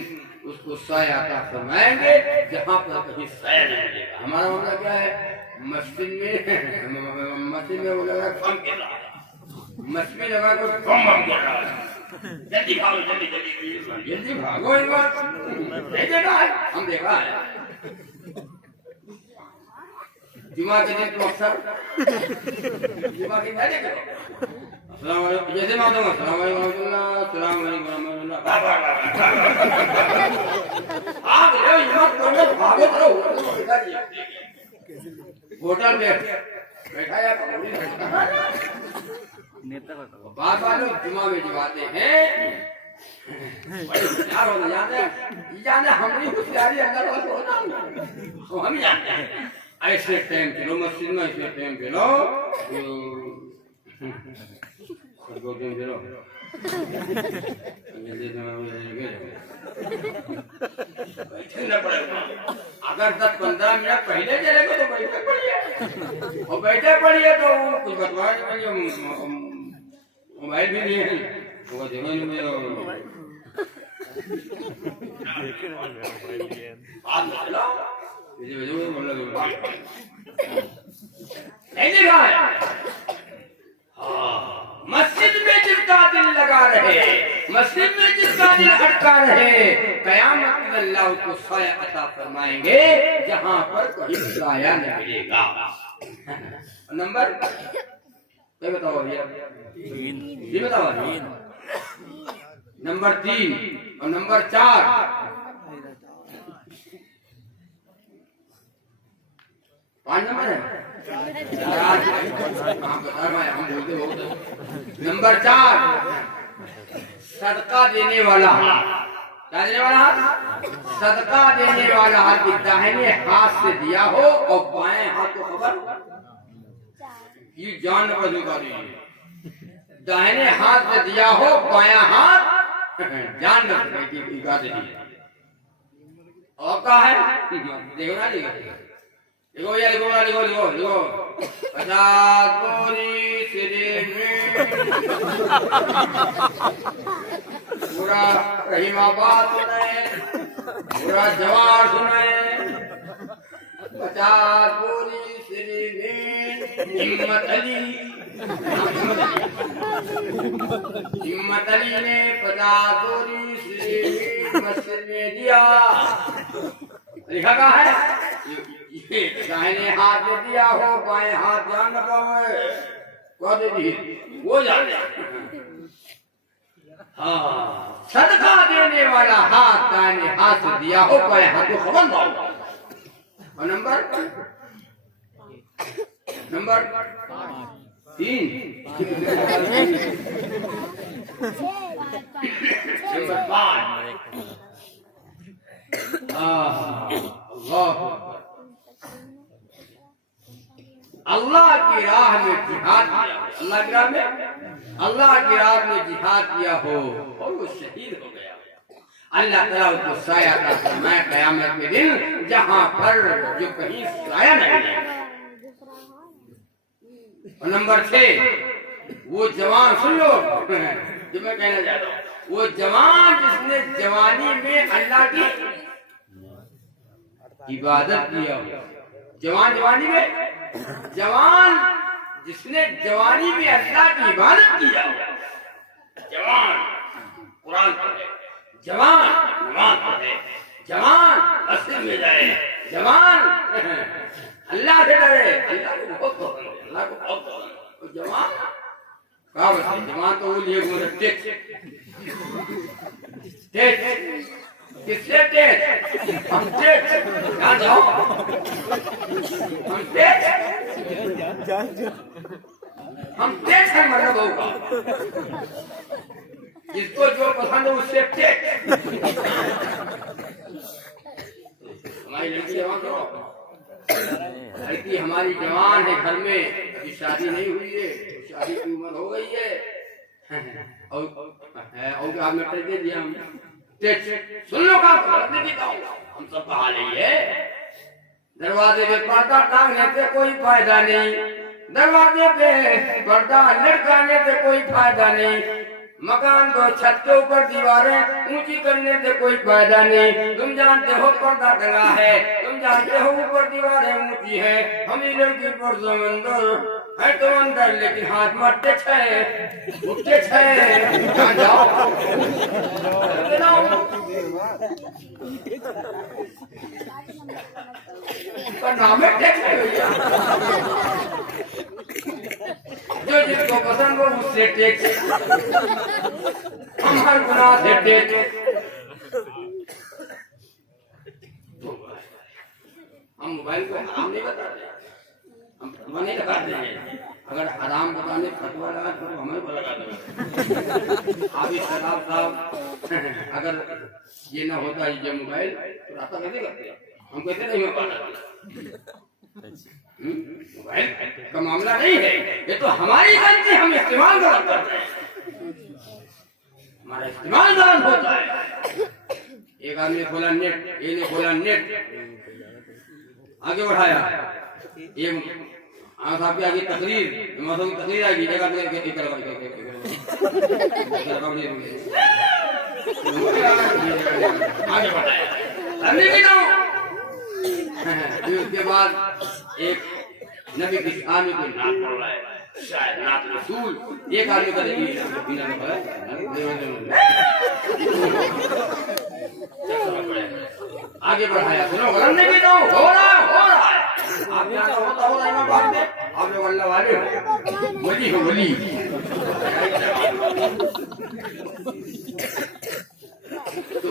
उसको साया अता फरमाएंगे जहां पर कहीं साया नहीं मिलेगा। हमारा मामला क्या है, मस्जिद में वो लगा कम गिर रहा है, मस्जिद में लगा तो कम गिर रहा है, जल्दी भागो, जल्दी भागो, एक बार देखा है, हम देखा है जुमा के दिन तो अक्सर जुमा के पहले करो अस्सलाम वालेकुम, जैसे मालूम अस्सलाम वालेकुम रहमतुल्लाह, अस्सलाम वालेकुम रहमतुल्लाह, आप लो हिम्मत करो, भागो करो, होटल में बैठा या नेता का बात वालों जुमा में जब आते हैं यार होना जाने हमारी होशियारी अंदर होना तो हम जानते हैं। ऐसे टाइम चलो मस्जिद में, ऐसे टाइम चलो बैठना पड़ेगा। अगर 10-15 मिनट पहले चलेगा तो बैठे पड़िए, और बैठे पड़िए तो कुछ बतवाए, मोबाइल भी नहीं है, वो देखो नहीं देखा है। मस्जिद में जिसका दिल लगा रहे, मस्जिद में जिसका दिल अटका रहे, क़यामत में अल्लाह उसको साया अता फरमाएंगे जहां पर कोई साया नहीं मिलेगा। नंबर क्या बताओ भैया, ये बताओ नंबर 3 और नंबर 4, 5 नंबर है, नंबर 4 सदका देने वाला हाथ। क्या देने वाला हाथ? सदका देने वाला हाथ दाहिने हाथ से दिया हो और बाएं हाथ को खबर, ये जान बजूगा दीजिए, दाहिने हाथ से दिया हो, बायां हाथ जान न सके। और क्या है देखो ना, लिखो या लिखो ना, लिखो 50 बोरी सिरे में पूरा रहीमाबाद सुनाए, पूरा जवार सुनाए, 50 बोरी सिरे में हिम्मत अली ने 50 बोरी सिरे में मस्जिद में दिया। लिखा क्या है, दाहिने हाथ में दिया हो, बाएं हाथ जान न पावे, वो जाने। हाँ, सदका देने वाला हाथ दाहिने हाथ से दिया हो, बाएं हाथ को खबर ना हो। और नंबर 3 नंबर 5 अल्लाह की राह में जिहाद किया, अल्लाह की राह में, अल्लाह की राह में जिहाद किया हो और वो शहीद हो गया, अल्लाह ताला उसको साया अता फरमाए क़यामत के दिन जहां पर जो कहीं साया नहीं है। और नंबर 6 वो जवान, सुन लो जो मैं कहना चाहता हूँ, वो जवान जिसने जवानी में अल्लाह की इबादत किया हो, जवानी में जवान जिसने जवानी में अल्लाह की इबादत किया, जवान कुरान पढ़े, जवान नमाज पढ़े, जवान मस्जिद में जाए, जवान अल्लाह से डरे, अल्लाह को बहुत पसंद है, अल्लाह को बहुत पसंद है। तो जवान कहा बच्चे, जवान तो वो लिए टेक किससे टेक, हम टेक यहाँ जाओ, हम टेक है मतलब होगा, जिसको जो पसंद है उससे टेक। हमारी लड़की जवान करो, लड़की हमारी जवान है, घर में अभी शादी नहीं हुई है, शादी की उम्र हो गई है, और आप में दे दिया हम सुन लो का हम सब कहा नहीं है। दरवाजे पे पर्दा टांगने से कोई फायदा नहीं, दरवाजे पे पर्दा लटकाने से कोई फायदा नहीं, मकान को छत के ऊपर दीवारें ऊंची करने से कोई फायदा नहीं। तुम जानते हो पर्दा टंगा है, तुम जानते हो ऊपर दीवारें ऊंची है, हमें लड़की पर समंदर है तो अंदर, लेकिन हाथ मरते छे उठते छे जाओ नाम है भैया, जो जिसको पसंद हो उससे टेक, हम हर गुनाह से टेक। हम मोबाइल को हराम नहीं बताते, हम फतवा नहीं लगाते हैं, अगर हराम बताने फतवा लगा तो हमें को लगा देंगे। आप इस शराब साहब अगर ये ना होता ये मोबाइल तो रास्ता कैसे करते, हम कैसे नहीं हो पाता। मोबाइल का मामला नहीं है, ये तो हमारी गलती, हम इस्तेमाल गलत करते हैं, हमारा इस्तेमाल गलत होता है। एक आदमी ने खोला नेट, एक ने खोला नेट, आगे बढ़ाया, एक साहब की आगे तकरीर, मौसम की तकरीर आएगी, जगह आगे बढ़ाया, उसके बाद एक नबी की शान में कोई नात पढ़ रहा है, शायद नात रसूल, एक आदमी का आगे बढ़ाया, सुनो गलत नहीं भी हो रहा है, आप यहाँ का होता हो रहा बात में, आप लोग अल्लाह वाले हो, वली हो वली, तो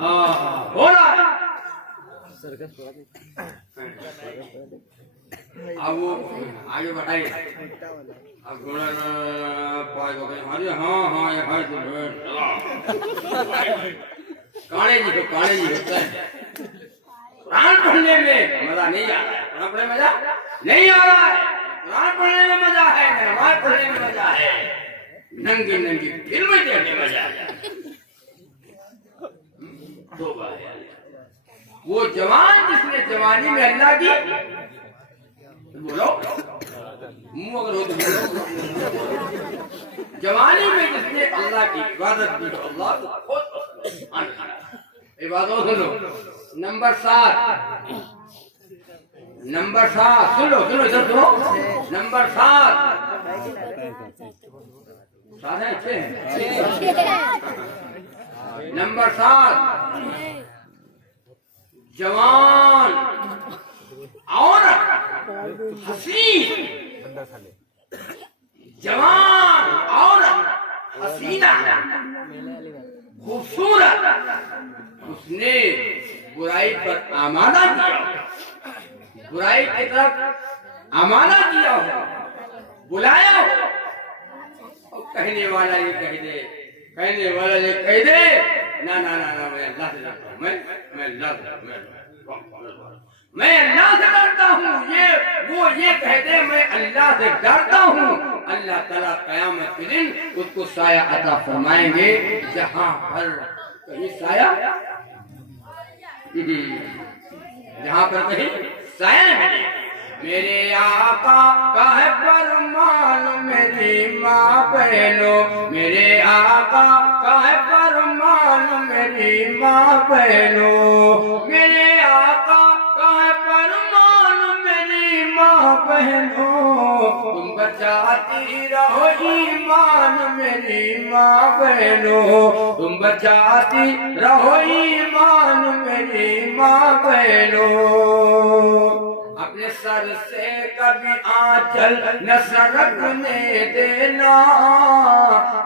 हाँ हो रहा है। अब वो आगे बढ़ाइए, अब घोड़ा हाँ हाँ ये भाई काणे जी होता है। कुरान पढ़ने में मजा नहीं आ रहा है, कुरान पढ़ने में मजा नहीं आ रहा है, कुरान पढ़ने में मजा है, नमाज पढ़ने में मजा है, नंगी नंगी फिल्में देखने में मजा है। वो जवान जिसने जवानी में अल्लाह की बोलो मुंह अगर हो तो जवानी में जिसने अल्लाह की इबादत की तो अल्लाह को बहुत इबादत सुनो। नंबर 7 सुनो इधर सुनो, नंबर 7 सारे अच्छे हैं। नंबर 7 जवान औरत हसीन, जवान औरत हसीना खूबसूरत, उसने बुराई पर आमादा किया, बुराई की तरफ आमादा किया हो, बुलाया हो, और कहने वाला ये कह दे, कहने वाला ये कह दे ना ना ना ना मैं अल्लाह से डरता हूँ, मैं अल्लाह से डरता हूँ, वो ये कह दे मैं अल्लाह से डरता हूँ, अल्लाह ताला क़यामत के दिन उसको साया अता फरमाएंगे, जहाँ पर कहीं साया, जहाँ पर कहीं साया मिले। मेरे आका का है फरमान मेरी माँ बहनो, मेरे आका का है फरमान मेरी माँ बहनो, मेरे आका का है फरमान मेरी माँ बचाती रहो ईमान मेरी माँ बहनों, तुम बचाती रहो ईमान मेरी माँ बहनों। अपने सर से कभी आंचल न सरकने देना,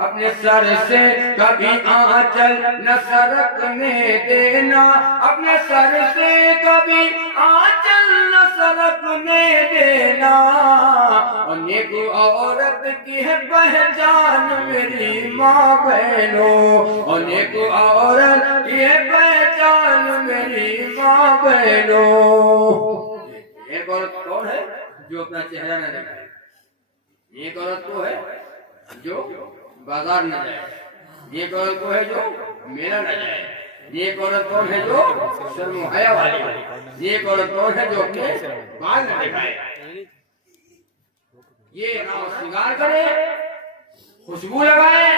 अपने सर से कभी आंचल न सरकने देना, अपने सर से कभी आंचल न सरकने देना। और नेक औरत की है पहचान मेरी माँ बहनों, और नेक औरत की है पहचान मेरी माँ बहनों। एक औरत कौन है जो अपना चेहरा न दिखाए? एक औरत को है जो बाजार न जाए, एक औरत को है जो मेला न जाए, एक औरत कौन है जो शर्म हया वाली है, एक औरत कौन है जो अपने बाल न दिखाए। ये ना श्रृंगार करे, खुशबू लगाए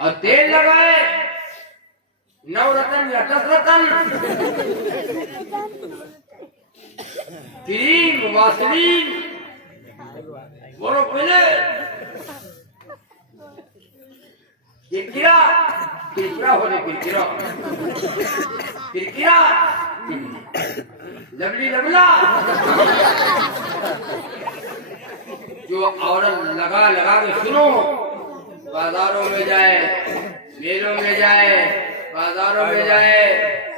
और तेल लगाए, 9 रतन या 10 रतन, क्रीम वासलीन बोलो पहले किरकिरा किरकिरा होने किरकिरा किरकिरा लवली लवला। जो औरत लगा लगा के सुनो, बाजारों में जाए, मेलों में जाए, बाजारों में जाए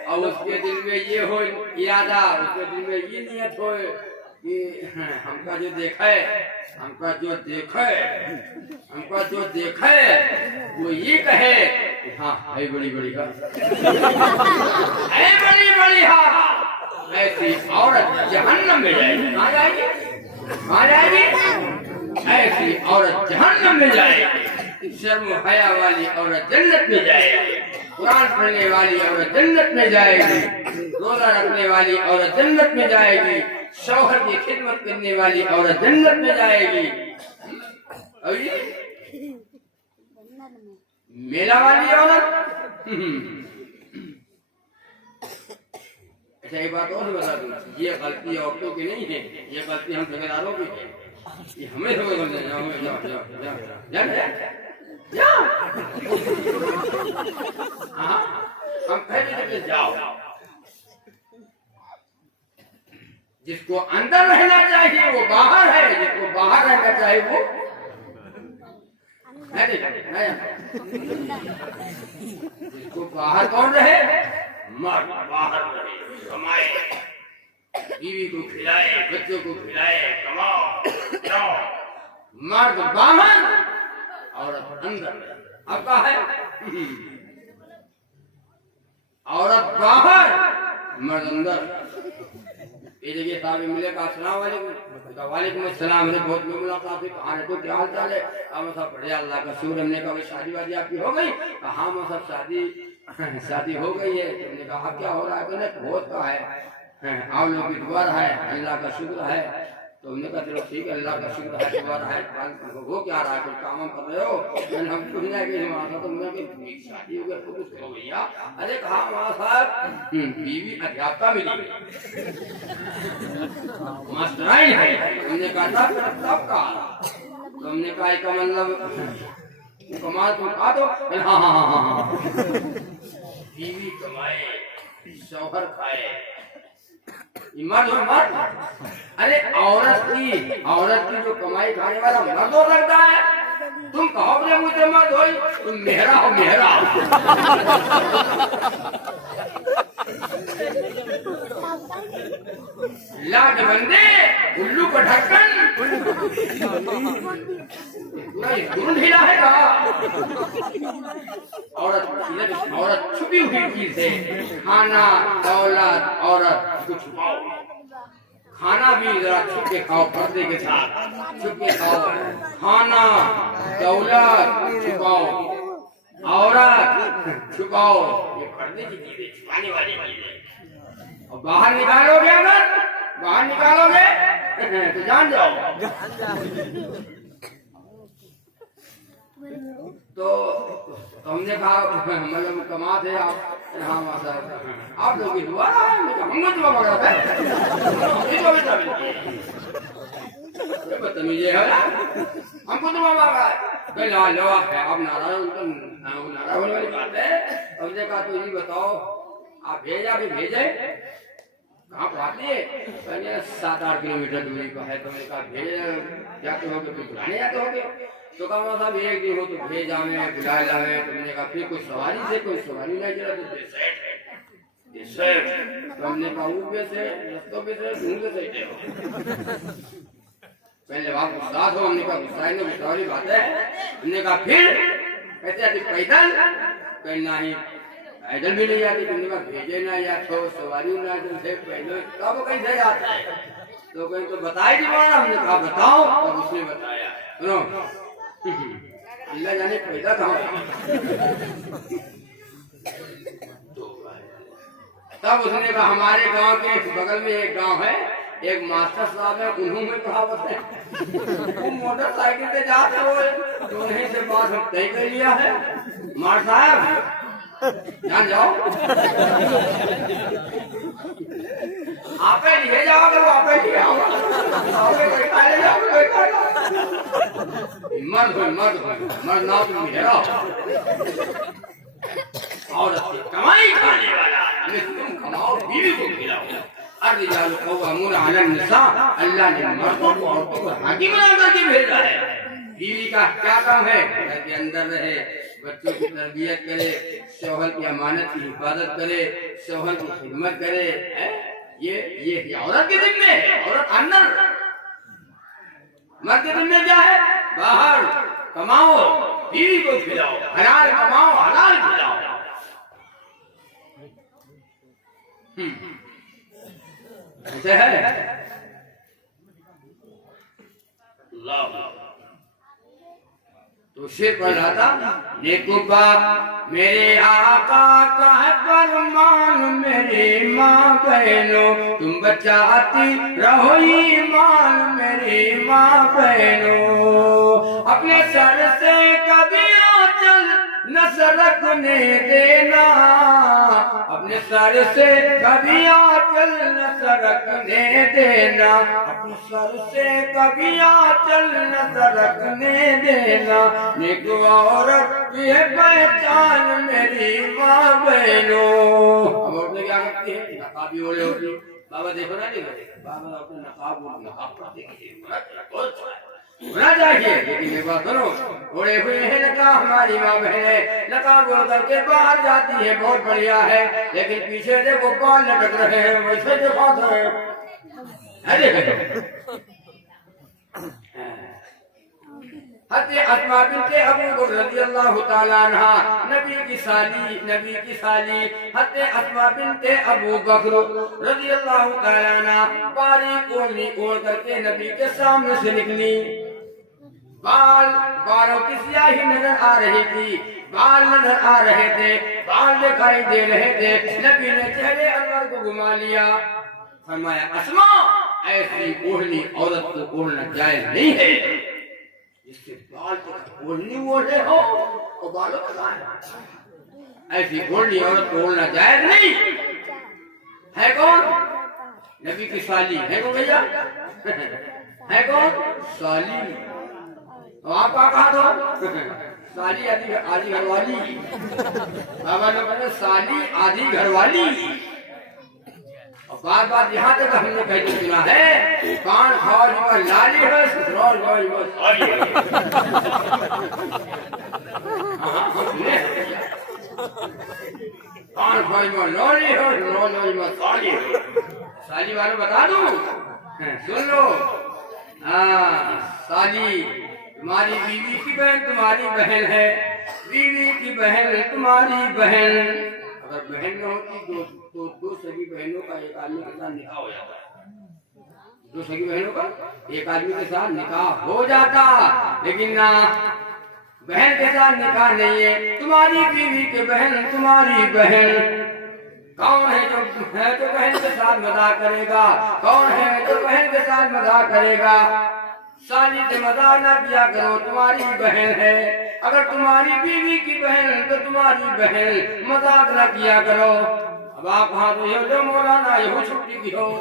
और उसके दिल में ये हो इरादा, उसके दिल में ये नियत हो कि हमका जो देखा है, हमका जो देखा है, हमका जो देखा है वो ये कहे कि हाँ है बड़ी बड़ी हा, है बड़ी बड़ी हा। ऐसी औरत जहन्नम में जाएगी। कहाँ जाएगी? कहाँ जाएगी? ऐसी औरत जहन्नम में जाएगी। शर्म हया वाली औरत जन्नत में जाएगी। कुरान पढ़ने वाली औरत जन्नत में जाएगी, रोजा रखने वाली औरत जन्नत में जाएगी, शौहर की खिदमत करने वाली औरत जन्नत में जाएगी। और ये मेला वाली औरत। अच्छा एक बात और बता दूं, ये गलती औरतों की नहीं है, ये गलती हम ठेकेदारों की है। ये हमें समझ में हम कह देते जाओ। जिसको अंदर रहना चाहिए वो बाहर है, जिसको बाहर रहना चाहिए वो जिसको बाहर कौन रहे? मर्द बाहर रहे, कमाए, बीवी को खिलाए, बच्चों को खिलाए, कमाओ। मर्द बाहर, औरत अंदर। अब क्या है? औरत बाहर, मर्द अंदर। ये जगह साहब मिले का अस्सलाम वालेकुम, वालेकुम अस्सलाम। मेरे बहुत मुलाकात हुई, कहाँ रहते हो, क्या हाल चाल है? हम सब बढ़िया, अल्लाह का शुक्र। हमने कहा शादी वादी आपकी हो गई? हाँ मैं सब शादी हो गई है। तुमने कहा क्या हो रहा है? कहने बहुत का है, आप लोग की दुआ है, अल्लाह का शुक्र है। तो हमने कहा चलो ठीक है, अल्लाह का शुक्र है, दुआ है। वो क्या रहा है, कुछ काम कर रहे हो? हम कुछ नहीं, तो मैंने शादी हो गई, कुछ हो भैया। अरे कहा वहाँ साहब बीवी अध्यापका मिली, मास्टराइन है। हमने कहा तब कहा, तो हमने कहा इसका मतलब कमाल तुम खा दो। हाँ, बीवी कमाए, शौहर खाए, मर्द हो मर्द। अरे औरत की जो कमाई खाने वाला मर्द हो सकता है? तुम कहोगे मुझे मर्द हो, तुम मेहरा हो, मेहरा। लाज बंदे, उल्लू का ढक्कन, पूरा हिला है का? औरत छुपी हुई चीज है। खाना, दौलत, औरत को छुपाओ। खाना भी जरा छुप के खाओ, पर्दे के साथ छुप के खाओ। खाना, दौलत छुपाओ, औरत छुपाओ। ये पर्दे की चीजें, छुपाने वाली चीजें। और बाहर निकालोगे, अगर बाहर निकालोगे तो जान जाओ। तो हमने कहा मतलब कमा थे आप? हाँ माता, आप लोग की दुआ है, हमने दुआ मांगा था। बदतमीजी है, हमको दुआ मांगा है। ला लो है आप नारायण तो नारायण वाली बात है। हमने कहा तो ये बताओ आप भेजा भी भेजे कहाँ पाती है? मैंने 7-8 किलोमीटर दूरी पर है। तो मैंने कहा भेज जाते हो तो बुलाने जाते हो तो कहा साहब एक दिन हो तो भेज आवे बुला लावे। तुमने कहा फिर कोई सवारी नहीं गिरा तो तो हमने कहा ऊपर से रस्तों पे से ढूंढ से पहले बात गुस्सा हो। हमने कहा गुस्सा गुस्सा वाली बात है। हमने कहा फिर कहते आती पैदल कहना ही पैदल भी नहीं आती। तुमने कहा भेजे ना या छो सवारी ना से पहले तब कैसे आता है? तो कहीं तो बताई दीवाना। हमने कहा बताओ। तब उसने बताया सुनो अल्लाह जाने पैदा कहाँ। तब उसने कहा हमारे गांव के बगल में एक गांव है, एक मास्टर साहब है, उन्होंने कहावत है वो मोटरसाइकिल से जाते हो तो उन्हीं से बात तय कर लिया है। मार साहब जान जाओ आप लिए जाओगे वो आप लिए आओगे मर्द ना तुम मेरा और कमाई खाने वाला तुम कमाओ बीवी को खिलाओ। अर्रिजालु क़व्वामून अलन निसा। अल्लाह ने मर्दों को औरतों को हाकिम बना करके भेजा है। बीवी का क्या काम है? घर के अंदर रहे, बच्चों की तरबियत करे, शौहर की अमानत की हिफाजत करे, शौहर की खिदमत करे। ये औरत के जिम्मे है। औरत अंदर, मर्द के जिम्मे क्या है? बाहर कमाओ बीवी को खिलाओ, हलाल कमाओ हलाल खिलाओ। ऐसे है तो शेर पढ़ रहा था नेकुबा मेरे आका का है फरमान। मेरे माँ बहनों तुम बचाती रहो ईमान। मेरी माँ बहनों अपने सर से कभी आंचल न सरकने देना। अपने सर से कभी आंचल न सरकने देना। अपने सर से कभी आंचल न सरकने देना। नेक औरत की पहचान मेरी माँ बहनों। अब औरतें क्या करती है? नकाब भी ओढ़े होती। बाबा देखो ना, देखो बाबा अपने नकाब होना चाहिए। लेकिन ये बात सुनो, ओढ़े हुए हैं नकाब हमारी माँ बहन नकाब ओढ़ करके बाहर जाती है, बहुत बढ़िया है। लेकिन पीछे देखो बाल लटक रहे हैं, वैसे दिखा रहे हैं। अस्मा बिन्ते अबू बकर रज़ियल्लाहु ताला अन्हा नबी की साली हत्ते अस्मा बिन्ते अबू बकर रज़ियल्लाहु ताला अन्हा बारीक ओढ़नी ओढ़ करके नबी के सामने से निकली। बालों की स्याही नजर आ रही थी, बाल नजर आ रहे थे, बाल दिखाई दे रहे थे। नबी ने चेहरे अनवर को घुमा लिया। फरमाया अस्मा ऐसी ओढ़नी औरत को ओढ़ना जायज नहीं है। जिसके बाल ओढ़नी ओढ़े हो और बालों का ऐसी ओढ़नी औरत को ओढ़ना जायज नहीं है। कौन? नबी की साली है। कौन भैया है? कौन? साली। तो आपका कहा था साली आधी घरवाली। बाबा ने कहा साली आधी घरवाली। और बात यहाँ तक हमने कहते सुना है कान फौज में लाली है, ससुराल फौज में साली है। कान फौज में लाली है, ससुराल फौज में साली है। साली वाले बता दूं, सुन लो। साली तुम्हारी बीवी की बहन तुम्हारी बहन है, बीवी की बहन तुम्हारी बहन। अगर बहन न होती तो दो सगी बहनों का एक आदमी के साथ निकाह हो जाता। दो सगी बहनों का एक आदमी के साथ निकाह हो जाता, लेकिन ना बहन के साथ निकाह नहीं है। तुम्हारी बीवी के बहन तुम्हारी बहन। कौन है जो बहन के साथ मजाक करेगा? कौन है जो बहन के साथ मजाक करेगा? साली से मजाक ना किया करो, तुम्हारी बहन है। अगर तुम्हारी बीवी की बहन तो तुम्हारी बहन, मजाक ना किया करो। अब आप वहाँ तो जो मौलाना ये छुट्टी भी हो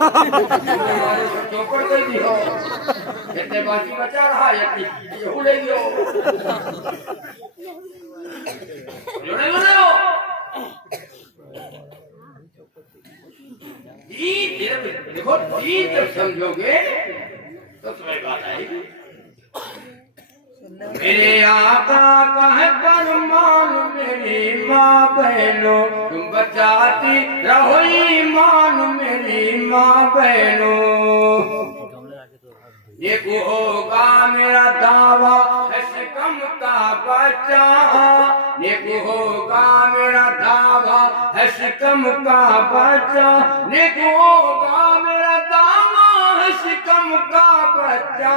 चौपड़ गई भी हो। जितने बाकी बचा रहा ये उड़े गयो देखो दीन जब समझोगे तो तुम्हें बात आएगी। मेरे आका का है फरमान मेरी माँ बहनों तुम बचाती रहो ईमान मेरी माँ बहनों। ये होगा मेरा दावा है शिकम का बच्चा, ये होगा मेरा दावा है शिकम का बच्चा, ये होगा मेरा दावा है शिकम का बच्चा।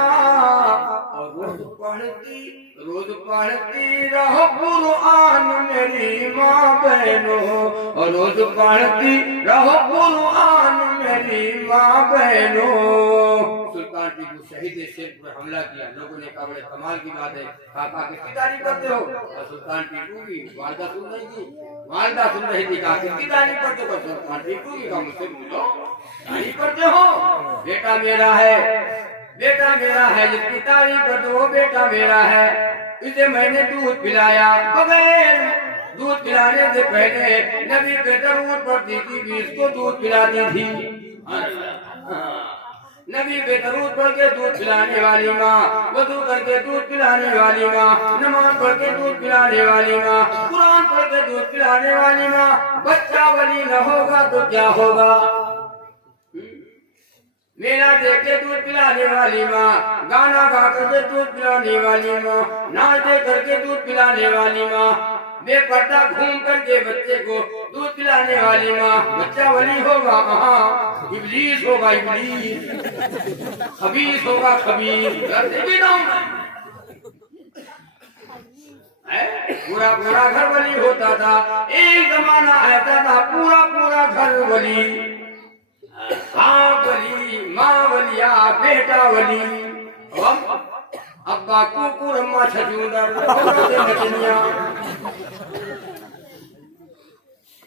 रोज पढ़ती रहो कुरआन मेरी माँ बहनों, और रोज पढ़ती रहो कुरआन मेरी माँ बहनों। सुल्तान टीपू शहीद ने शेर पर हमला किया, लोगों ने कहा बड़े कमाल की बात है, काका किसकी तारीफ करते हो? और सुल्तान टीपू की वालदा सुन रही थी, वालदा सुन रही थी, कहा किसकी तारीफ करते हो? सुल्तान टीपू की, कहा मुझसे पूछो तारीफ करते हो? बेटा मेरा है, बेटा मेरा है, जिसकी तारीफ करते हो बेटा मेरा है। इसे मैंने दूध पिलाया, बगैर दूध पिलाने से पहले नबी पे दरूद पढ़ती थी, भी इसको दूध पिलाती थी। नबी पे दरूद पढ़ के दूध पिलाने वाली माँ, वज़ू करके दूध पिलाने वाली माँ, नमाज पढ़ के दूध पिलाने वाली माँ, कुरान पढ़ के दूध पिलाने वाली माँ। बच्चा वली न होगा तो क्या होगा? मेला देख के दूध पिलाने वाली माँ, गाना गा करके दूध पिलाने वाली माँ, नाच दे करके दूध पिलाने वाली माँ, बेपर्दा घूम करके बच्चे को दूध पिलाने वाली माँ। बच्चा वली होगा कहाँ? इब्लीस होगा इब्लीस, खबीस होगा खबीस। पूरा पूरा घर वली होता था, एक जमाना ऐसा था पूरा पूरा घर वली। बाप वली, माँ वलिया, बेटा वली, अब्बा कुकुर अम्मा छजूदर नचनिया।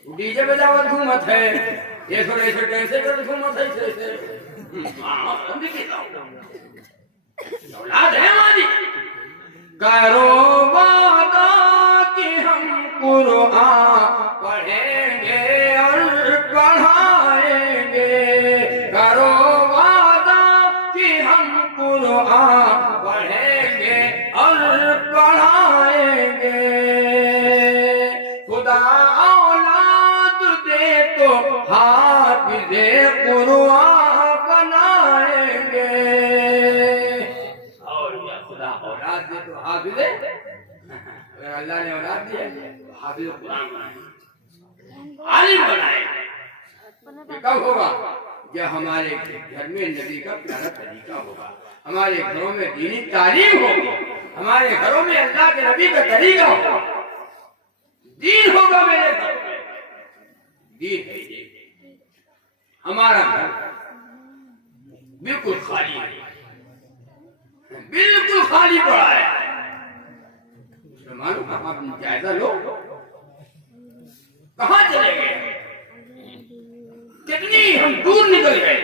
डीजे बजावत घूमत है, ऐसे कैसे कर घूमत है ऐसे। औलाद है हमारी, करो वादा कि हम कुरान पढ़ेंगे और पढ़ाएंगे, करो वादा कि हम कुरान पढ़ेंगे और पढ़ाएंगे। खुदा औलाद दे तो हाफिज़े कुरान बनाएंगे। और या खुदा औलाद दे तो हाफिज़े, अगर अल्लाह ने औलाद दिया तो हाफिज़ कुरान बनाएंगे, आलिम बनाएंगे। ये कब होगा? जब हमारे घर में नबी का प्यारा तरीका होगा, हमारे घरों में दीनी तालीम होगी, हमारे घरों में अल्लाह के नबी का तरीका होगा, दीन होगा मेरे घर में। दीन है हमारा घर बिल्कुल खाली है, बिल्कुल खाली पड़ा है। मुसलमानों का आप जायजा लो, कहाँ चले गए, कितनी हम दूर निकल गए।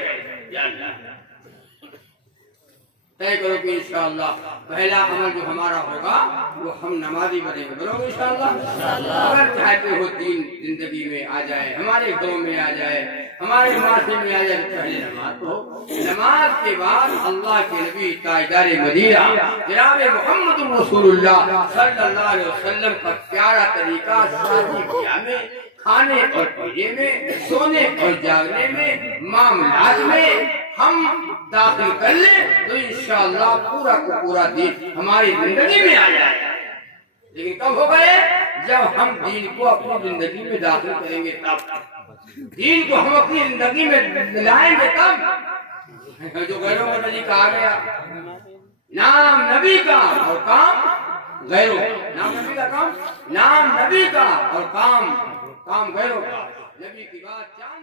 तय करो कि इंशाअल्लाह पहला अमल जो हमारा होगा वो हम नमाजी बनेंगे। बोलो इंशाअल्लाह। अगर चाहते हो दीन जिंदगी में आ जाए, हमारे घरों में आ जाए, हमारे माथे में आ जाए, तो पहले नमाज पढ़ो। नमाज के बाद अल्लाह के नबी ताजदार मदीना जनाब मोहम्मद रसूलुल्लाह सल्लल्लाहु अलैहि वसल्लम का प्यारा तरीका शादी ब्याह में, खाने और पीने में, सोने और जागने में, मामलात में हम दाखिल कर ले तो इंशाअल्लाह पूरा को पूरा दीन हमारी जिंदगी में आ जाएगा। लेकिन कब हो गए? जब हम दीन को अपनी जिंदगी में दाखिल करेंगे, तब दीन को हम अपनी जिंदगी में लाएंगे तब। जो गैरों का नबी कहा गया, नाम नबी का और काम गैरों, नाम नबी का काम, नाम नबी का और काम गैरों का। नबी की बात चांद